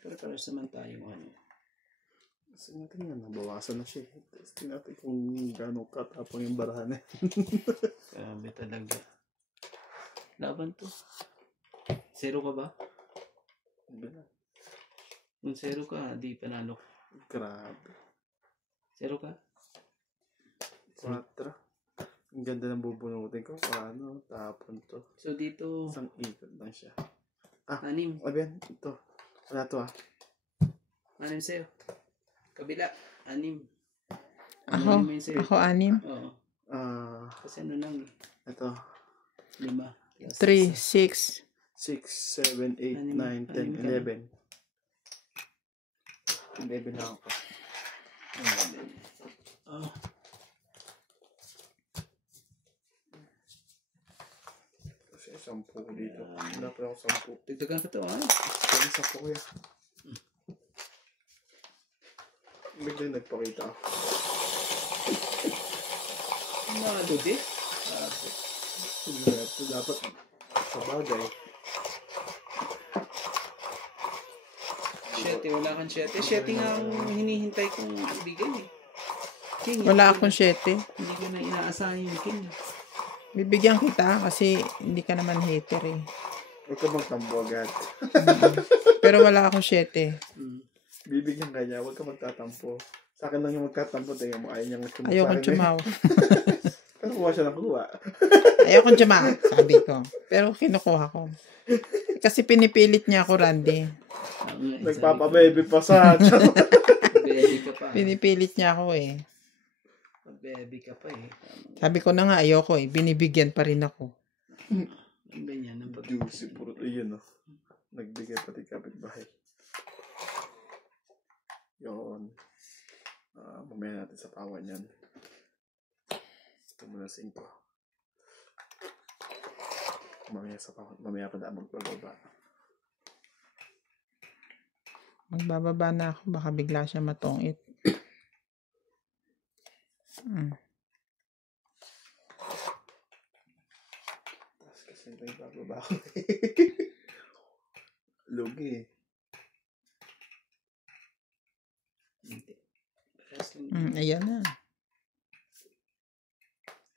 Pero naman tayo ano. Kasi natin nga, nabawasan na siya. Testing natin kung gano'ng katapang yung barahan eh. Grabe talaga. Laban to. 0 ka ba? Iba na. Kung 0 ka, di panalo. Grabe. 0 ka? 4. Ang ganda ng bubunutin ko. Paano? Tapon to. So dito, Isang ikot lang siya. 6. Aben, ito. Wala to 6 sa'yo. Kabila, 6. Ako 6. Oo. Kasi ano lang eh. Ito. 5. 3, 6. 6, 7, 8, 9, 10, 11. 11 lang ako. Oh. Kasi 10 dito. Wala pa ako 10. Dagdagan ka to ha? Kasi 10 ko yan. Biglang nagpakita ako. Nalo di? Ito dapat sa bagay. 7, wala kang 7. 7 nga ang hinihintay kong ibigay eh. King, Wala akong 7. Hindi ko na inaasahan yung king. Bibigyan kita kasi hindi ka naman hater eh. Huwag ka magtambo agad. Pero wala akong 7. Bibigyan ka niya, huwag ka magtatampo. Sa akin lang yung magtatampo, tingnan mo, ayaw niyang tumawa. Ayokong tumawa. Pero kuha siya ng kuha. Ayokong tumawa, sabi ko. Pero kinukuha ko. Kasi pinipilit niya ako, Randy. Nagpapabebe pa sa Baby ka pa. Pinipilit niya ako eh. Baby ka pa eh. Sabi ko na nga, ayoko eh. Binibigyan pa rin ako. Ang ganyan. Juicy, puro. Ayun o. Nagbigay pati kapitbahay. Yun. Mamaya natin sa tawan yan. Ito muna 5. Mamaya sa tawan. Mamaya pa na magbababa. Magbababa na ako. Baka bigla siya matongit. Tapos kasi nagbababa ako. Lugi eh. Hindi. Ayan na.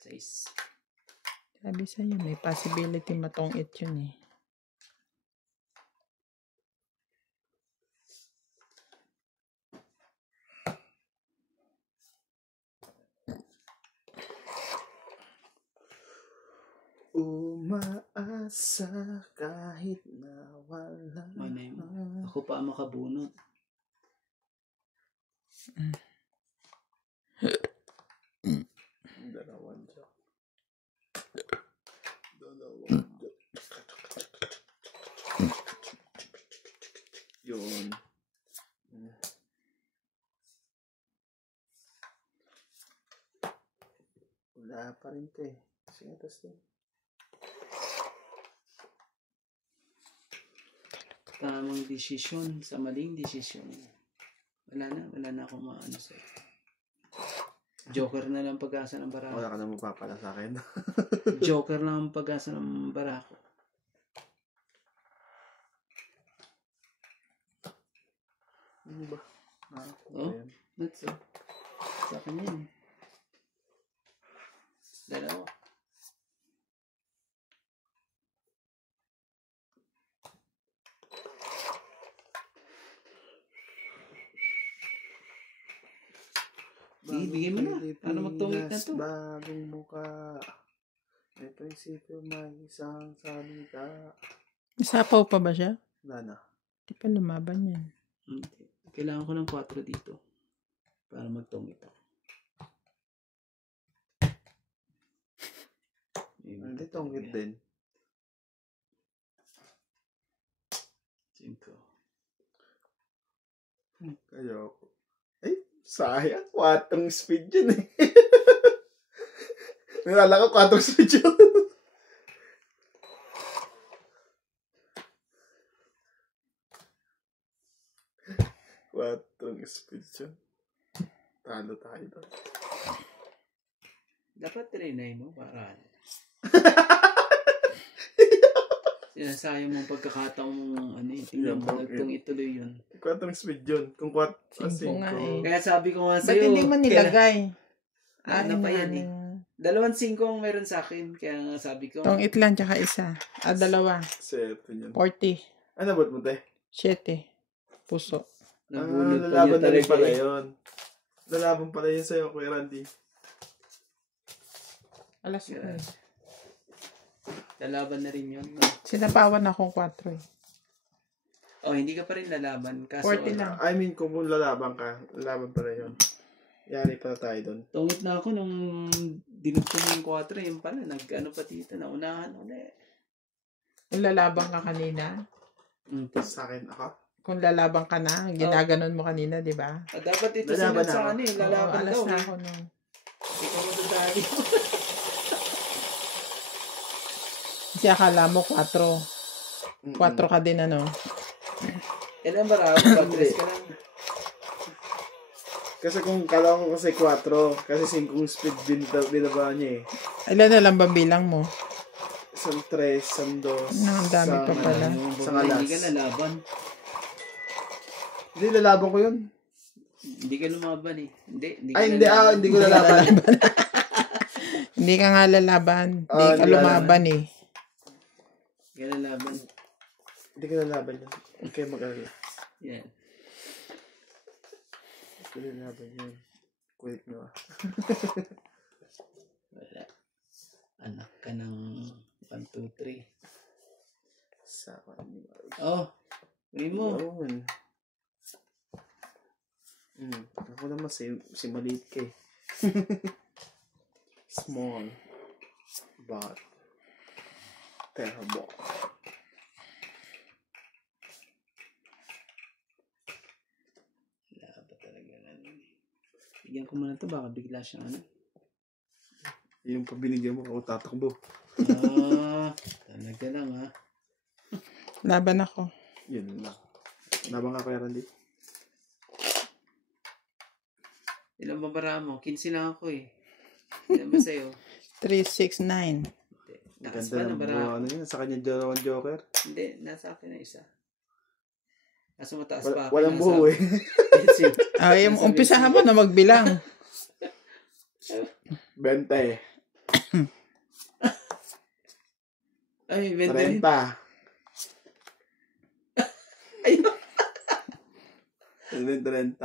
6. Sabi sa'yo, may possibility matongit yun eh. Umaasa kahit na wala. Ako pa ang makabunot. Dalawang jack. Yun. Wala pa rin ito eh. Sige, testing. Tamang desisyon sa maling desisyon. Wala na akong maano sa'yo. Joker na lang pag-asa ng barako. Wala ka na magpapala sa akin. Joker lang ang pag-asa ng barako. Ano ba? Oh, that's all. Sa akin yan. Dalawa. Sige, bigyan mo na. Paano magtungit na to? Bagong muka. May prinsipyo, may isang salita. Isapaw pa ba siya? Wala na. Di pa lumaban yan. Hindi. Kailangan ko ng 4 dito. Para magtungit ako. Hindi, tungit din. 5. Ayoko. Ay, sayang. 4 speed yun eh. Nalala ko 4 speed yun. Quatrong speed yun. Talo tayo doon. Dapat trinay mo para sinasayang mong pagkakataon mong ano eh. Tingnan mo, nagtungit tuloy yun. 4 speed yun. Kung 4, 5 nga eh. Kaya sabi ko nga Ba't sa'yo. hindi mo nilagay? Ano pa yan eh. 2 5 ang meron sa akin. Kaya nga sabi ko. Tong itlan tsaka isa. 2. 7 yun. 40. Ano ba't mo tayo? 7. Puso. Nabunod pa niya lalaban na rin talaga pala eh. yun. Lalaban pala yun sa'yo, Kuya Randy. Alas Yeah. 9. Lalaban na rin yun. Sinapawan akong 4 eh. Oh, hindi ka pa rin lalaban. Kaso, 40 lang. I mean, kung lalaban ka, lalaban pala yun. Yari pala tayo doon. Tungit na ako nung dinugtong yung 4. Yung pala, nag-ano pa dito. Naunahan ulit. Kung lalaban ka kanina, Sa akin, ako. kung lalaban ka na, ginaganon mo kanina, di ba? Dapat ito Lalaban sunod sa ako. ano eh. Lalaban alas daw. na Eh. ako nun. Ikaw mo dadali. Kasi akala mo 4. 4 ka din ano. Ilan ba raw? Pag-dress ka lang. Kasi kung kala ko kasi 4, kasi 5 speed binaba niya eh. Ilan na lang ba bilang mo? Isang 3, isang 2. Ang dami pa pala. Sa Hindi alas. ka lalaban. Hindi, lalaban ko yun. Hindi ka lumaban eh. Hindi Ay, ka hindi, lalaban. hindi ko lalaban. Hindi ka nga lalaban. Hindi ka hindi lumaban eh. Hindi ka lalaban. Hindi ko lalaban yun. Huwag kayo mag-alala. Yan. Hindi ko lalaban yun. Quick nyo ah. Wala. Anak ka ng 1, 2, 3. Sa akin. Oh. Uli mo. Yun. Ako naman si maliit ka eh. Small. But terrible. Wala ba talaga ano. Bigyan ko muna ito. Baka bigla siyang ano. Yung pabinigyan mo ako tatakbo. Talaga lang ha. Laban ako. Yun lang. Nabang ka Kuya Randy? Ilang babara mo? 15 lang ako eh. Ilan ba sa'yo? 3, 6, 9. Hindi. Nakas pa Ganda na ng bara buo, ako. ano yun? Sa kanya dalawang joker. Hindi. Nasa akin na isa. Kaso mataas pa ako. Walang buo eh. Ay, umpisahan mo na magbilang. 20. Ay, 30. 20. Ayun. 30.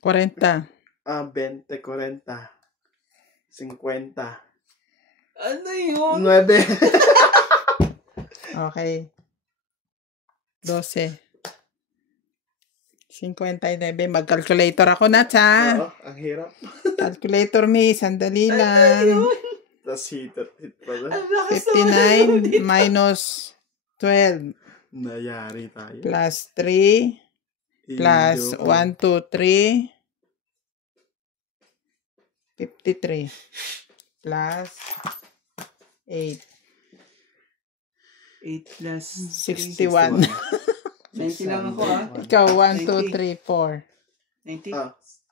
40. 20, 40. 50. Ano yun? 9. Okay. 12. 59. Mag-calculator ako na, cha. Oo, ang hirap. Calculator me, sandali lang. Tapos hit pala. Ang lakas naman. 59 minus 12 Nayari tayo. plus 3 plus 1, 2, 3 53 plus 8 8 plus 61. 90 lang ako ah. Ikaw 1, 2, 3, 4 90?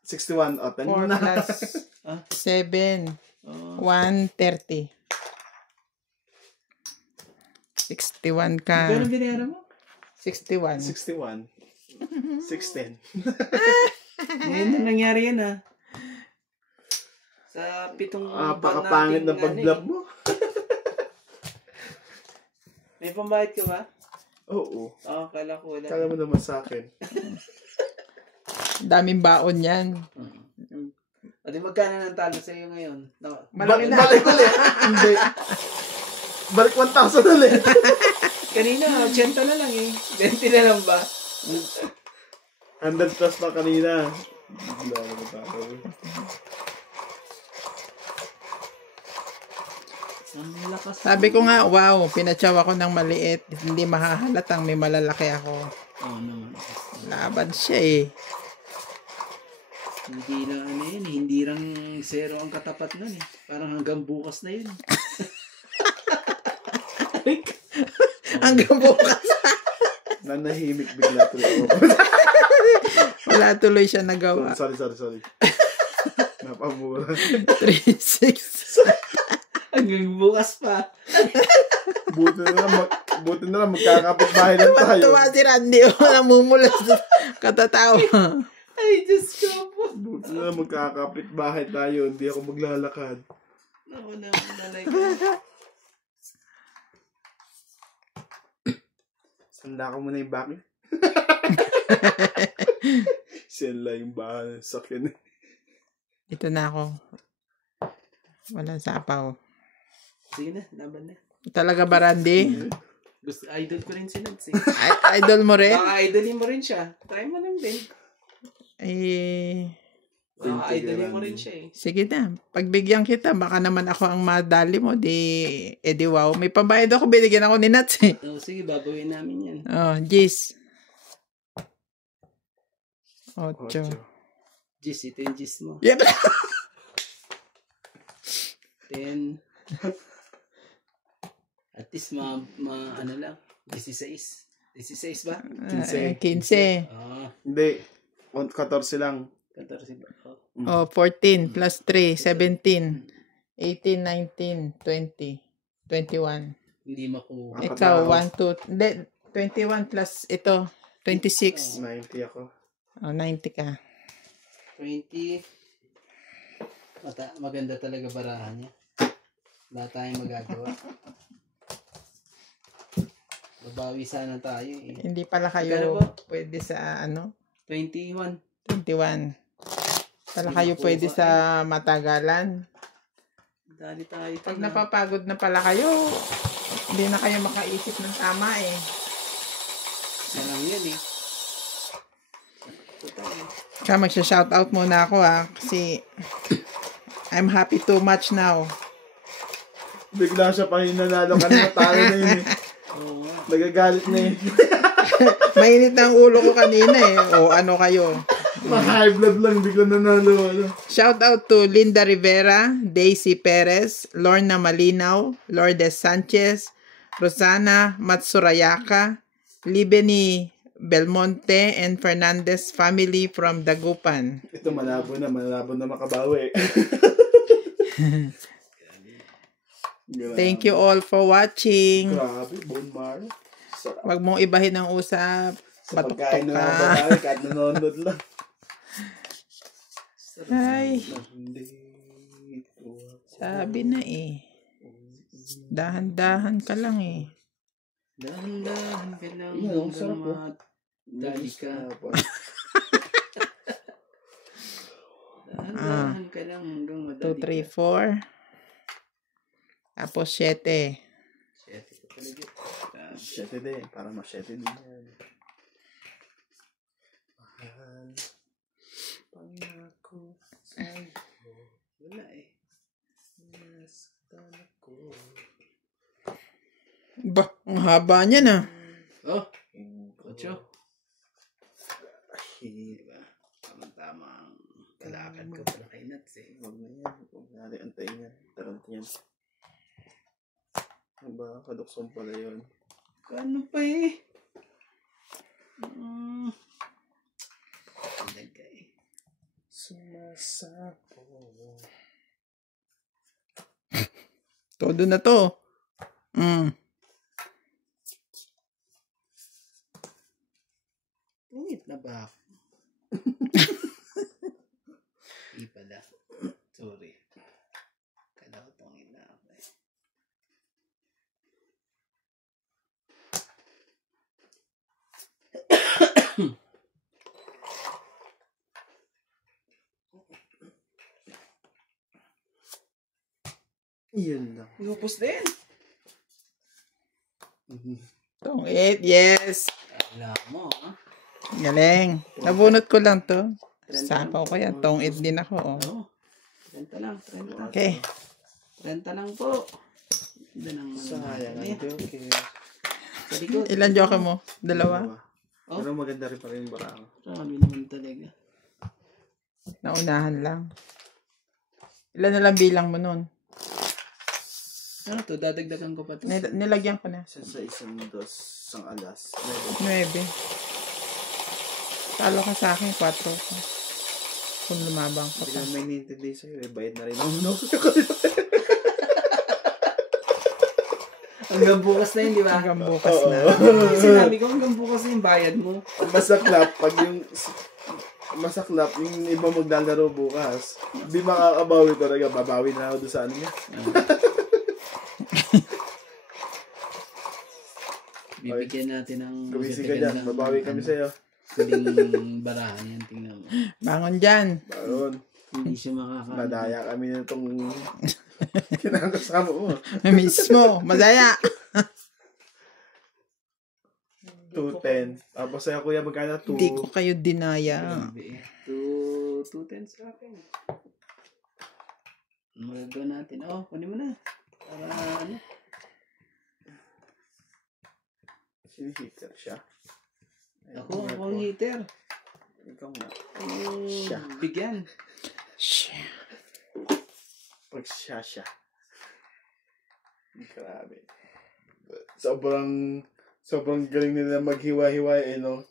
61. O, 10 mo 4 na. plus 7 Oh. 1, 30 61 ka. Pero binera mo? 61. 61. 16. Ngayon na nangyari yan ah. Sa 7 Pakapangit na pag-vlog mo. May pambayad ka ba? Oo. Kala ko wala. Kala mo naman sa akin. Daming baon yan. O di magkano nang talo sa'yo ngayon? No. Malaki na. Balik ulit. Hindi. Balik 1,000 ulit. Kanina, 80 na lang eh. 20 na lang ba? 100 plus pa kanina. Bigla na tayo. Ang lakas. Sabi ko nga, wow, pinatsaw ako ng maliit. Hindi mahahalatang may malalaki ako. Oo naman. Laban siya eh. Hindi lang ano yun eh. Hindi lang 0 ang katapat nun eh. Parang hanggang bukas na yun. Hanggang bukas. Nanahimik bigla tuloy. Wala tuloy siya nagawa. Sorry. Napamura. 3-6. Hanggang bukas pa. Buti na lang magkakapit bahay lang tayo. Tuwa si Randy. Namumulas. Katatawa. Ay, Diyos ko po. Buti na lang magkakapit bahay tayo. Hindi ako maglalakad. Ako na, nanay ko. Sanda ko muna yung bakit. Sila yung bahay. Sakyan. Ito na ako. Walang sapaw. Sige na, laban na. Talaga ba, Randy? Gusto, idol ko rin si Nads eh. Idol mo rin? Baka idolin mo rin siya. Try mo lang din. Baka idolin mo rin siya eh. Sige na. Pagbigyan kita, baka naman ako ang madali mo. Di wow. May pambayad ako, binigyan ako ni Nats eh. Sige, babawin namin yan. Gis. 8. Gis, ito yung gis mo. Yep. 10. At least ano lang. 16. 16 ba? 15. Hindi. 14 lang. 14 ba? 14 plus 3, 17. 18, 19, 20, 21. Hindi makuha. Ikaw, 1, 2, hindi, 21 plus ito, 26. 90 ako. 90 ka. 20. Maganda talaga barahan niya. Wala tayong magagawa. Babawi sana tayo eh. Hindi pala Magkano kayo ba? pwede sa 21. 21. Pala kayo pwede sa matagalan. Dali tayo. Pag napapagod na pala kayo, hindi na kayo makaisip ng tama eh. Isa lang yan eh. Kaya magsha-shoutout muna ako kasi I'm happy too much now. Bigla siya pa yung nanalo kanina. Tayo na yun eh. Oo nga. Nagagalit na eh. Mainit na ang ulo ko kanina eh. O ano kayo? Ma-high blood lang. Bigla nanalo. Shout out to Linda Rivera, Daisy Perez, Lorna Malinaw, Lourdes Sanchez, Rosana Matsurayaka, Libeni Belmonte, and Fernandez family from Dagupan. Ito malabo na makabawi. Thank you all for watching. Grabe, bone marrow. Sarap. Wag mong ibahin ang usap. Sa Batok pagkain na ka. babae, kahit nanonood lang. Ay, sabi na eh. Dahan-dahan ka lang eh. Dahan-dahan ka lang. Ang sarap po. Dali ka. Dahan-dahan ka lang hanggang madali 2, 3, 4. Tapos 7. 7 din. Para ma-7 din yan. Mahal. Pangako sa'yo. Wala eh. Nasaktan ako. Ba, ang haba niya na. Oh, 8. Diba? Tama-tama ang kalakad ko pala kay Nats eh. Huwag na yan. Huwag na rin antayin yan. Tarant yan. Ano ba? Kaduksong pala yun. Ano pa eh? Andag ka eh. Sumasapo. Todo na to. Pungit na ba ako? Di pala. Sorry. Yun lang. Lupos din. Tong 8, yes. Alam mo, ha? Galing. Nabunot ko lang to. Sapaw ko yan. Tong 8 din ako. Oh. Oo. 30 lang, 30. Okay. 30 lang po. Ganda ng Sayang ang joke eh. Sa likod. Ilan joke mo? Dalawa? Oh. Pero maganda rin pa rin yung barako. Grabe naman talaga. Naunahan lang. Ilan na lang bilang mo nun? Ano to? Dadagdagan ko pa to. Nilagyan ko na. Isa sa isang dos, isang alas. 9. Talo ka sa akin, 4 ko. Kung lumabang ka Hindi pa. ka may nintindi sa'yo eh. Bayad na rin ako. No? Hanggang bukas na yun, di ba? Hanggang bukas na. Sinabi ko, hanggang bukas na yung bayad mo. Masaklap, pag yung masaklap, yung iba maglalaro bukas, di makakabawi talaga. Babawi na ako doon sa ano niya. Bibigyan natin ng Kumisi ka dyan. Babawi kami sa'yo. Huling barahan yan, tingnan mo. Bangon dyan. Baron. Hindi siya makakaano. Nadaya kami na itong kinakasama mo. Mismo. Madaya. 210. Tapos sa'yo kuya magkano? Hindi ko kayo dinaya. Grabe eh. 210 sa akin. Magagawa natin. Oh, kunin mo na. Para ano? Sinihitter siya. Ako ang heater. Ikaw nga. Siya. Bigyan. Shit. Pag siya. Grabe. Sobrang galing nila maghiwa-hiwa eh, no?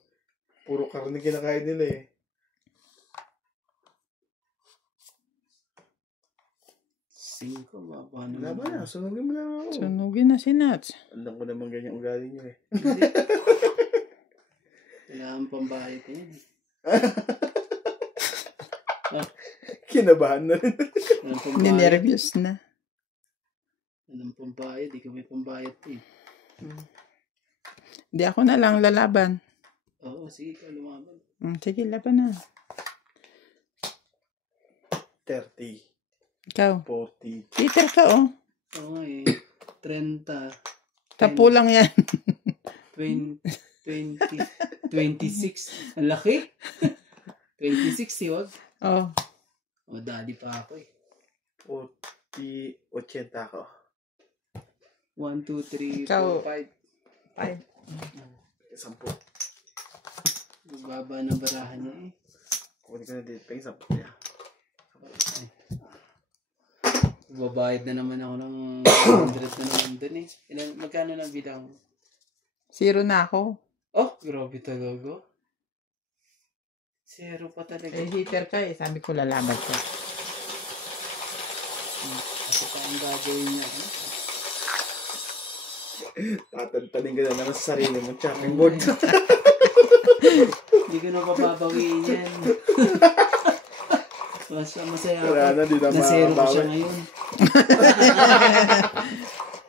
Puro karne kinakain nila eh. Singko ba? Paano Wala ba na? Sunugin mo na ako. Sunugin na si Nats. Alam ko naman ganyan ugali niyo eh. Kailangan pambayad yan. Kinabahan na rin. Walang pambayad. Ninervyos na. Walang pambayad. Di kami pambayad eh. Hindi ako na lang lalaban. Oo, sige ka lumaban. Sige, laban na. 30, Ikaw. 40. Peter ka, oh. Oo nga eh. 30. Tapo lang yan. 20. 26. Ang laki. 26 wag. Oh. O, daddy pa ako eh. 40, 80 ako. 1, 2, 3, Ikaw. 4, 5. 10. Baba ng barahan niya eh. Kunin ko na dito. Peng 10 niya. Babayad na naman ako ng 100 na naman dun eh. Magkano na bilang? 0 na ako. Oh, grabe talaga. 0 pa talaga. Eh, heater ka eh. Sabi ko lalaban ka. Ako pa ang gagawin niya. Eh? Tatantanin ka na naman sa sarili mo. Chopping board. Hindi ko na papabawiin yan. Masaya ako. Wala na, di na Na 0 ko siya makabawi. ngayon.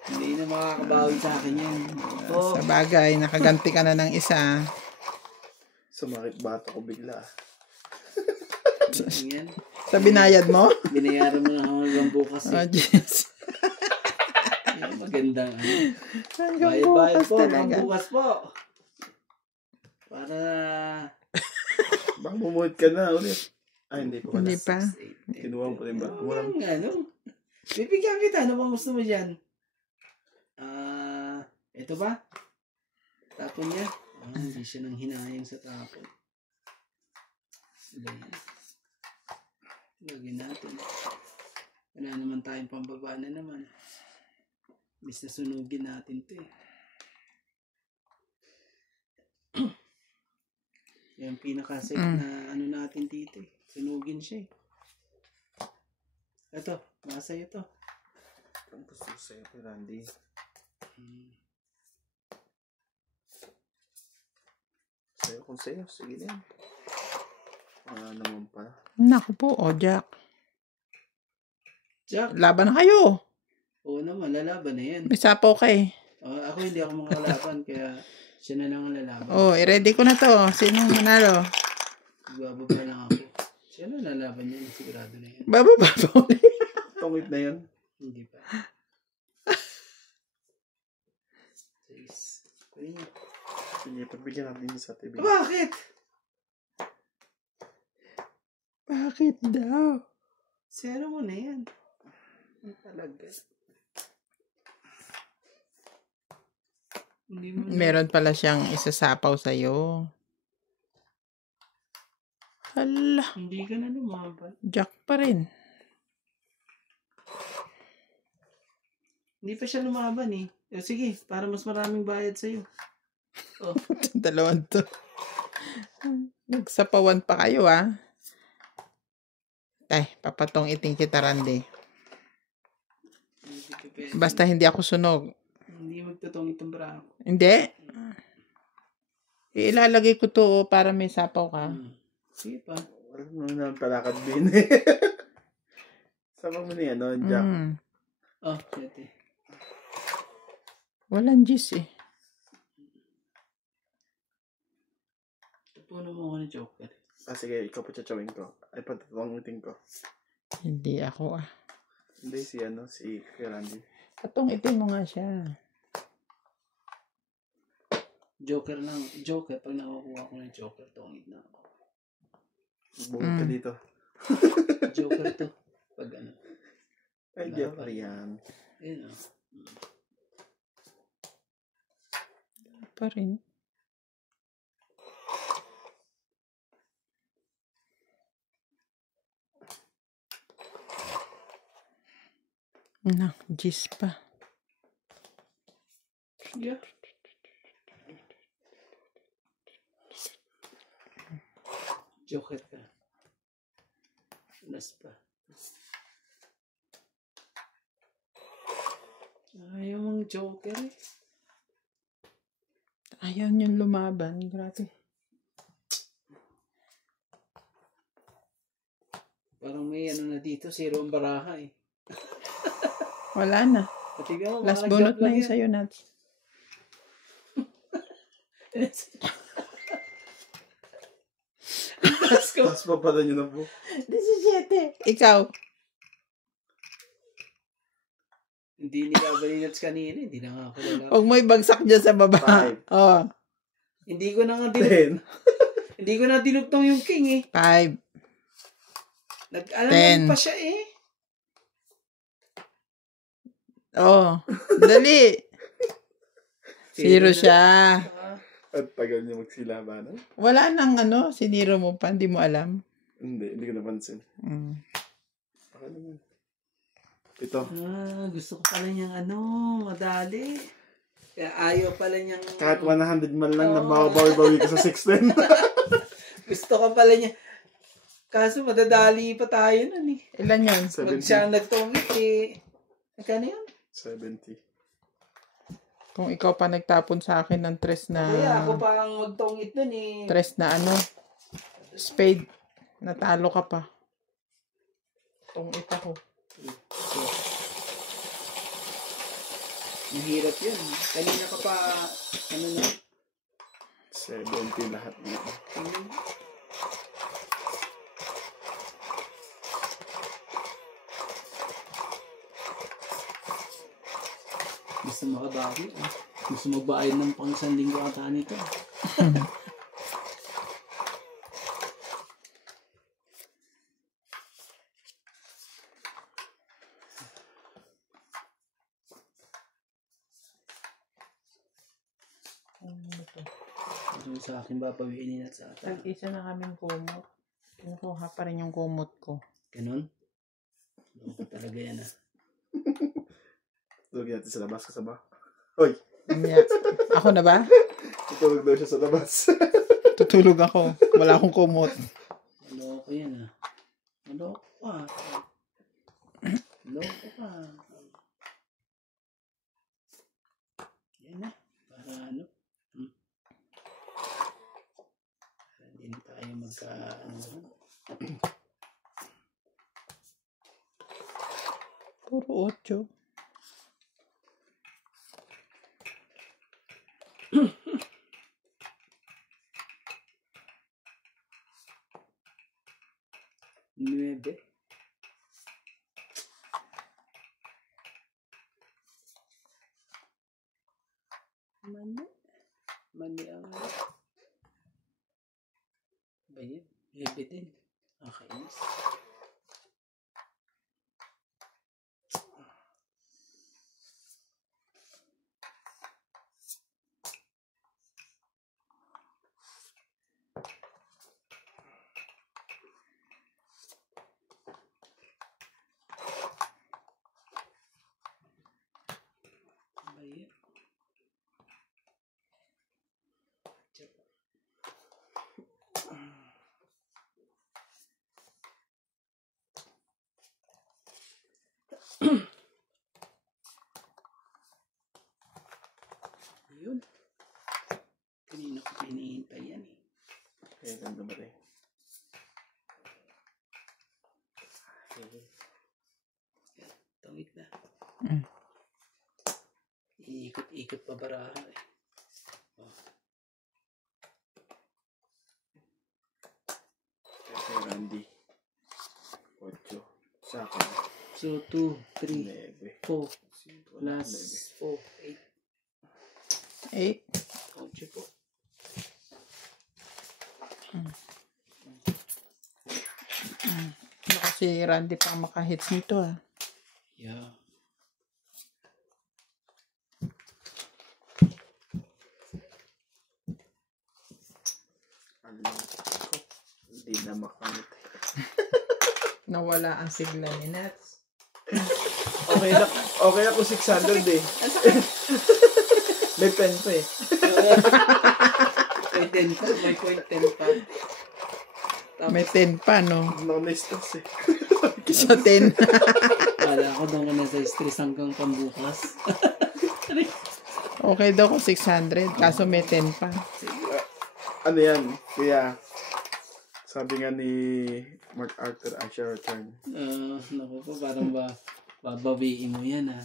Hindi na makakabawi sa akin yan. Oh, Sa bagay, nakaganti ka na ng isa. Sumakit bata ko bigla. yan. Sa binayad mo? Binayaran mo na hanggang bukas Oh, eh. jeez. Magandang ano. Hanggang Bayad bukas po, hanggang talaga. bukas po. Para Bang bumuhit ka na ulit. Ay, hindi pa pala. Hindi pa. Kinuha mo pa rin ba? Walang ano. Bibigyan kita. Ano bang gusto mo dyan? Ito ba? Tapon niya. Hindi siya nang hinayang sa tapon. Sila yan. Lagyan natin. Wala naman tayong pambaba na naman. Bis na sunugin natin to eh. Yung pinaka-safe na ano natin dito eh. Sunugin siya eh. Ito, nasa ito. Ang gusto ko sa'yo, Randy. Sa'yo kung sa'yo. Sige na yan. Naman pala. Naku po, o Jack. Jack, Laban na kayo. oo naman, lalaban na yan. May sapaw ka eh. Ako hindi ako makalaban, kaya siya na lang ang lalaban. Oh, i-ready ko na to. Sinong manalo? Bababa lang ako. Siya na lalaban yan, sigurado na yan. Bababa pa ulit. Tungit na yan. Hindi pa. 6. Kunin niyo. Sige, pagbigyan natin yung sa TV. Bakit? Bakit daw? Zero mo na yan. Ang talaga. Hindi mo na. Meron pala siyang isasapaw sa'yo. Hala, Hindi ka na lumaban. Jack pa rin. Hindi pa siya lumaban eh. O, sige, para mas maraming bayad sa'yo. Oh, Dalawang to. Nagsapawan pa kayo, ah. Ay, papatong iting kita, Randy. hindi ka pwede. Basta hindi ako sunog. Hindi magtutong itong brako. Hindi. Ilalagay ko to para may sapaw ka. Sige pa. Wala mo na palakad din eh. Sama mo na yan, no, Jack? Mm. Oh, 7. Walang gis eh. Puno mo ako ng joker. Sige, ikaw pa chachawin ko. Ay, patutong ko. Hindi ako, ah. Hindi, si Kuya Randy. Patong itin mo nga siya. Joker lang. Joker. Pag nakakuha ko ng joker, tungid na ako. Bukod ka dito. Joker to. Pag ano. Ay, Joker yan. Ayun o. Pa rin. Na, gis pa. Yeah. Joker ka. Nas pa. Ayaw mong joker eh. Ayaw niyang lumaban. Grabe. Parang may ano na dito, zero ang baraha eh. Wala na. Patiga mo, Last mga bunot nag-jump na lang yun yan. sa'yo, Nats. Let's go. Tapos pa pala nyo na po. 17. Ikaw. Hindi nikabalinats kanina, hindi na nga ako lalaki. Huwag mo ibagsak dyan sa baba. 5. Oh, Hindi ko na nga dinugtong. 10. Hindi ko na dinugtong yung king eh. 5. Nag-alam pa siya eh. Oh, dali. Zero siya. At tagal niya magsilabanan. Wala nang ano, siniro mo pa, hindi mo alam. Hindi ko napansin. Mm. Okay naman. Ito. Gusto ko pala niyang ano, madali. Kaya ayaw pala niyang... Kahit 100 man lang na bawi ka sa 610. Gusto ko pala niya. Kaso madadali pa tayo nun eh. Ilan yun? Pag siya nagtungit eh. Magkano yun? 70. Kung ikaw pa nagtapon sa akin ng tres na... Kaya ako pa ang magtungit nun eh. Tres na ano? Spade. Natalo ka pa. Tungit ako. Mahirap yun. Kanina ka pa, ano na? 70 lahat na. Gusto makabawi. Gusto magbayad ng pang isang linggo ata nito. Ito sa akin babawiin at sa ata. Tag-isa na kaming kumot. Kinukuha pa rin yung kumot ko. Ganon? Ano talaga yan ah. Tulog natin sa labas kasama. Hoy! Yeah. Ako na ba? Tutulog daw siya sa labas. Tutulog ako. Wala akong kumot. Maloko yan ah. Maloko pa. Maloko pa. Yan na. Para ano? Hindi na tayo magka... Puro 8. Nuebe. Ba yun? Heavy din. Nakakainis. Ba yun? Yun. Kanina ko pinihintay yan eh. Kaya ganda ba rin? Tawid na. Mm. Iikot-ikot pa baraha eh. Kaya Randy. 8. Sa akin. So, 2, 3, 9. 4, plus 4, 8. 8 po. Baka si Randy pa makahits nito ah. Yeah. Ano ko? Hindi na makamit. Nawala ang sigla ni Nats. Okay na kung 600 eh. May pen pa eh. May 10 pa. May point 10 pa. May 10 pa, no? Naka-stress eh. Sa 10. Kala ko doon ka na sa stress hanggang pambukas. Okay daw kung 600, kaso may 10 pa. Ano yan? Kaya, sabi nga ni Mark Arthur, I shall return. Naku po, parang babawiin mo yan ha.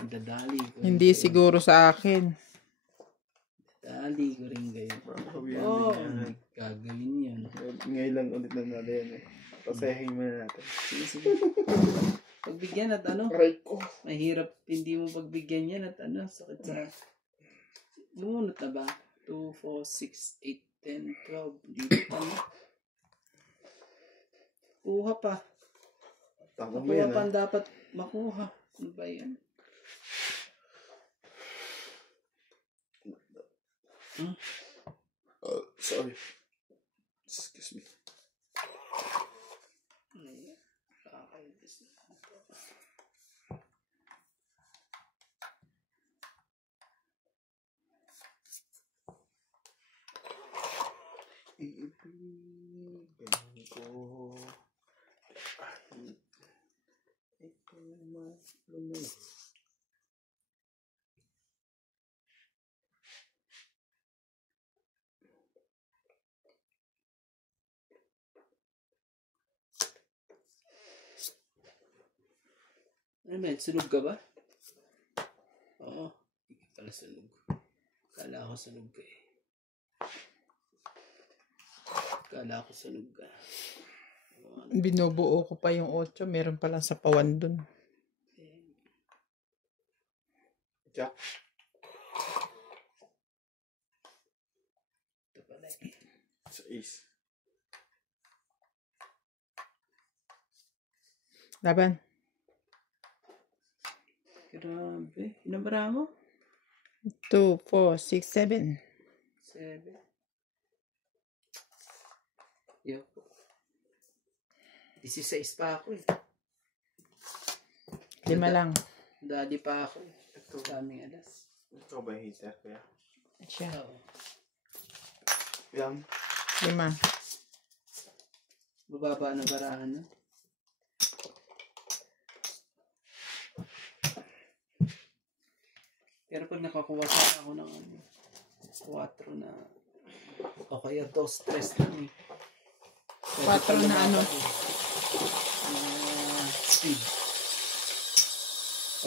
Ang dadali ko. Hindi siguro sa akin. Dadali ko rin kayo. Papawihan Oo, din yan. gagawin yan. Ngayon lang ulit na natin yan eh. Pasayahin muna natin. Sige, sige. Pagbigyan at ano, Aray ko. mahirap hindi mo pagbigyan yan at ano, sakit sa... Lumunod na ba? 2, 4, 6, 8, 10, 12. Dito pa na. Kuha pa. Tama mo Makuha yan pa ah. ang dapat makuha. Ano ba yan? Sorry. Excuse me. Ayan. Kakaitis na. Ibigay ko. Kahit ito malumit. Ano ba? Sunog ka ba? Oo. Hindi ka pala sunog. Kala ko sunog ka eh. Kala ko sunog ka. Binubuo ko pa yung 8, meron palang sa pawan dun. Jack. Ito pala eh. Sa ace. Laban. Grabe. Inabara mo? 2, 4, 6, 7. 7. Yoko. 16 pa ako eh. 5 lang. Daddy pa ako eh. Ito. Daming alas. Ito ba yung heater kaya? Siya. Oo. Yang. 5. Bababa na barahan no? Pero pag nakakuha sana ako ng 4 na o kaya 2-3 lang eh. 4 na ano? Speed.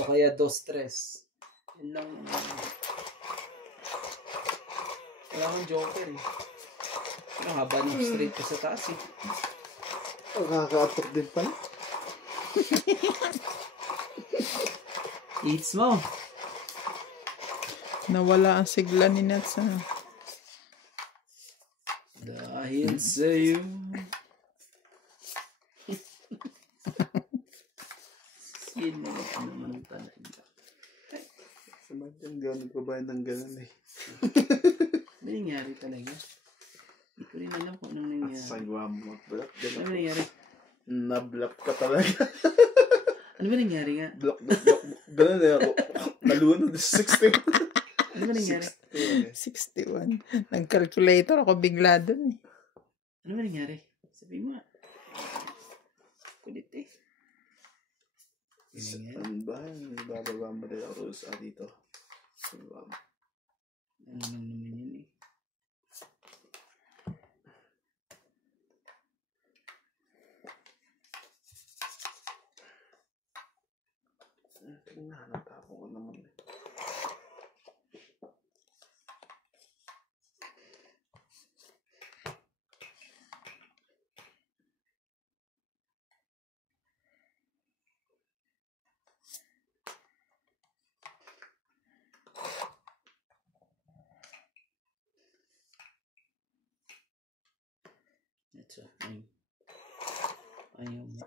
O kaya 2-3. Yun lang. Wala kang joker eh. Ang haba ng straight ko sa taas eh. Nakaka-atok din pala. Eats mo. Nawala ang sigla ni Nats. Dahil sa'yo. Sino naman talaga? Sa mga dyan, gano'n nagbabayad ng gano'n eh. Ano nangyari talaga? Hindi ko rin alam kung anong nangyari. Sagwa mo mag-block. Ano nangyari? Na-block ka talaga. Ano ba nangyari nga? Block. Gano'n eh ako. Nalunod 60. Ano ba nangyari? 61. Nag-calculator ako bigla dun. Ano ba nangyari? Sabi mo nga. Kulit eh. Saan ba? Bababa mo rin ako sa dito. Ano lang naman yun eh. Tingnan, natapon ko naman eh. Ito. Ayaw mo.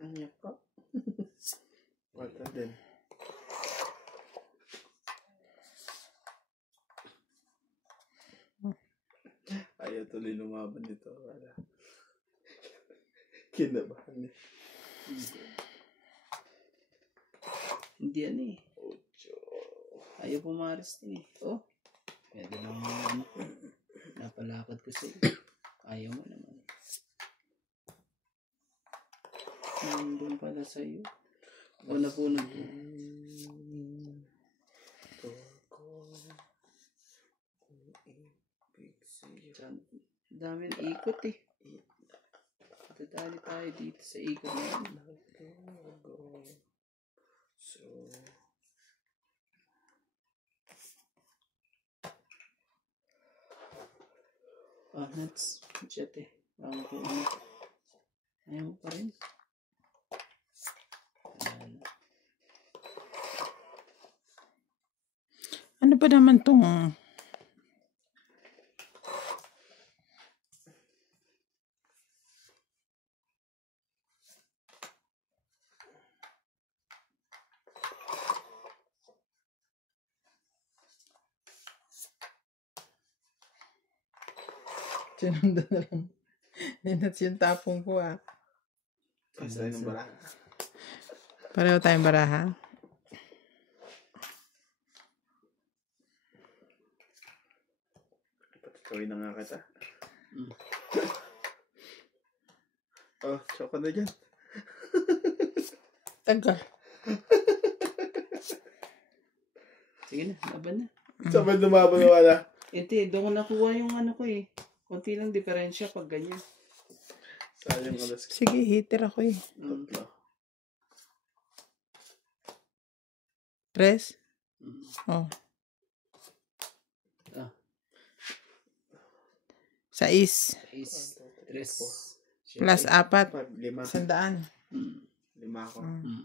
Anyak ka. Wala din. Ayaw tuloy lumaban nito. Wala. Kinabahan eh. Hindi yan eh. Ocho. Ayaw pumaris din eh. Oh. Pwede lang naman. Napalakad ko sa'yo. Ayaw mo naman. Nandun pala sa'yo. Wala po na po. Dami ng ikot eh. Dadali tayo dito sa ikot na yun. So, Nuts. Shit eh. Parang po ano. Ayaw mo pa rin. Ano ba naman tong... Sinundan na lang. Ninats yung tapong ko ah. basta yun ang baraha. Pareho tayong baraha. Patikawin na nga kita. Mm. Oh, choco na dyan. Tagal. Sige na, laban na. Sabay lumaban na wala. Hindi, doon ko nakuha yung ano ko eh. Konti lang diferensya pag ganyan. Sayang alas ko. Sige, hitter ako eh. Tatlo. 3? Mm. Oh. Ah. 6. Is, tres. Plus 4. 5, 5, 5. 100. 5 ako. Mm. Mm.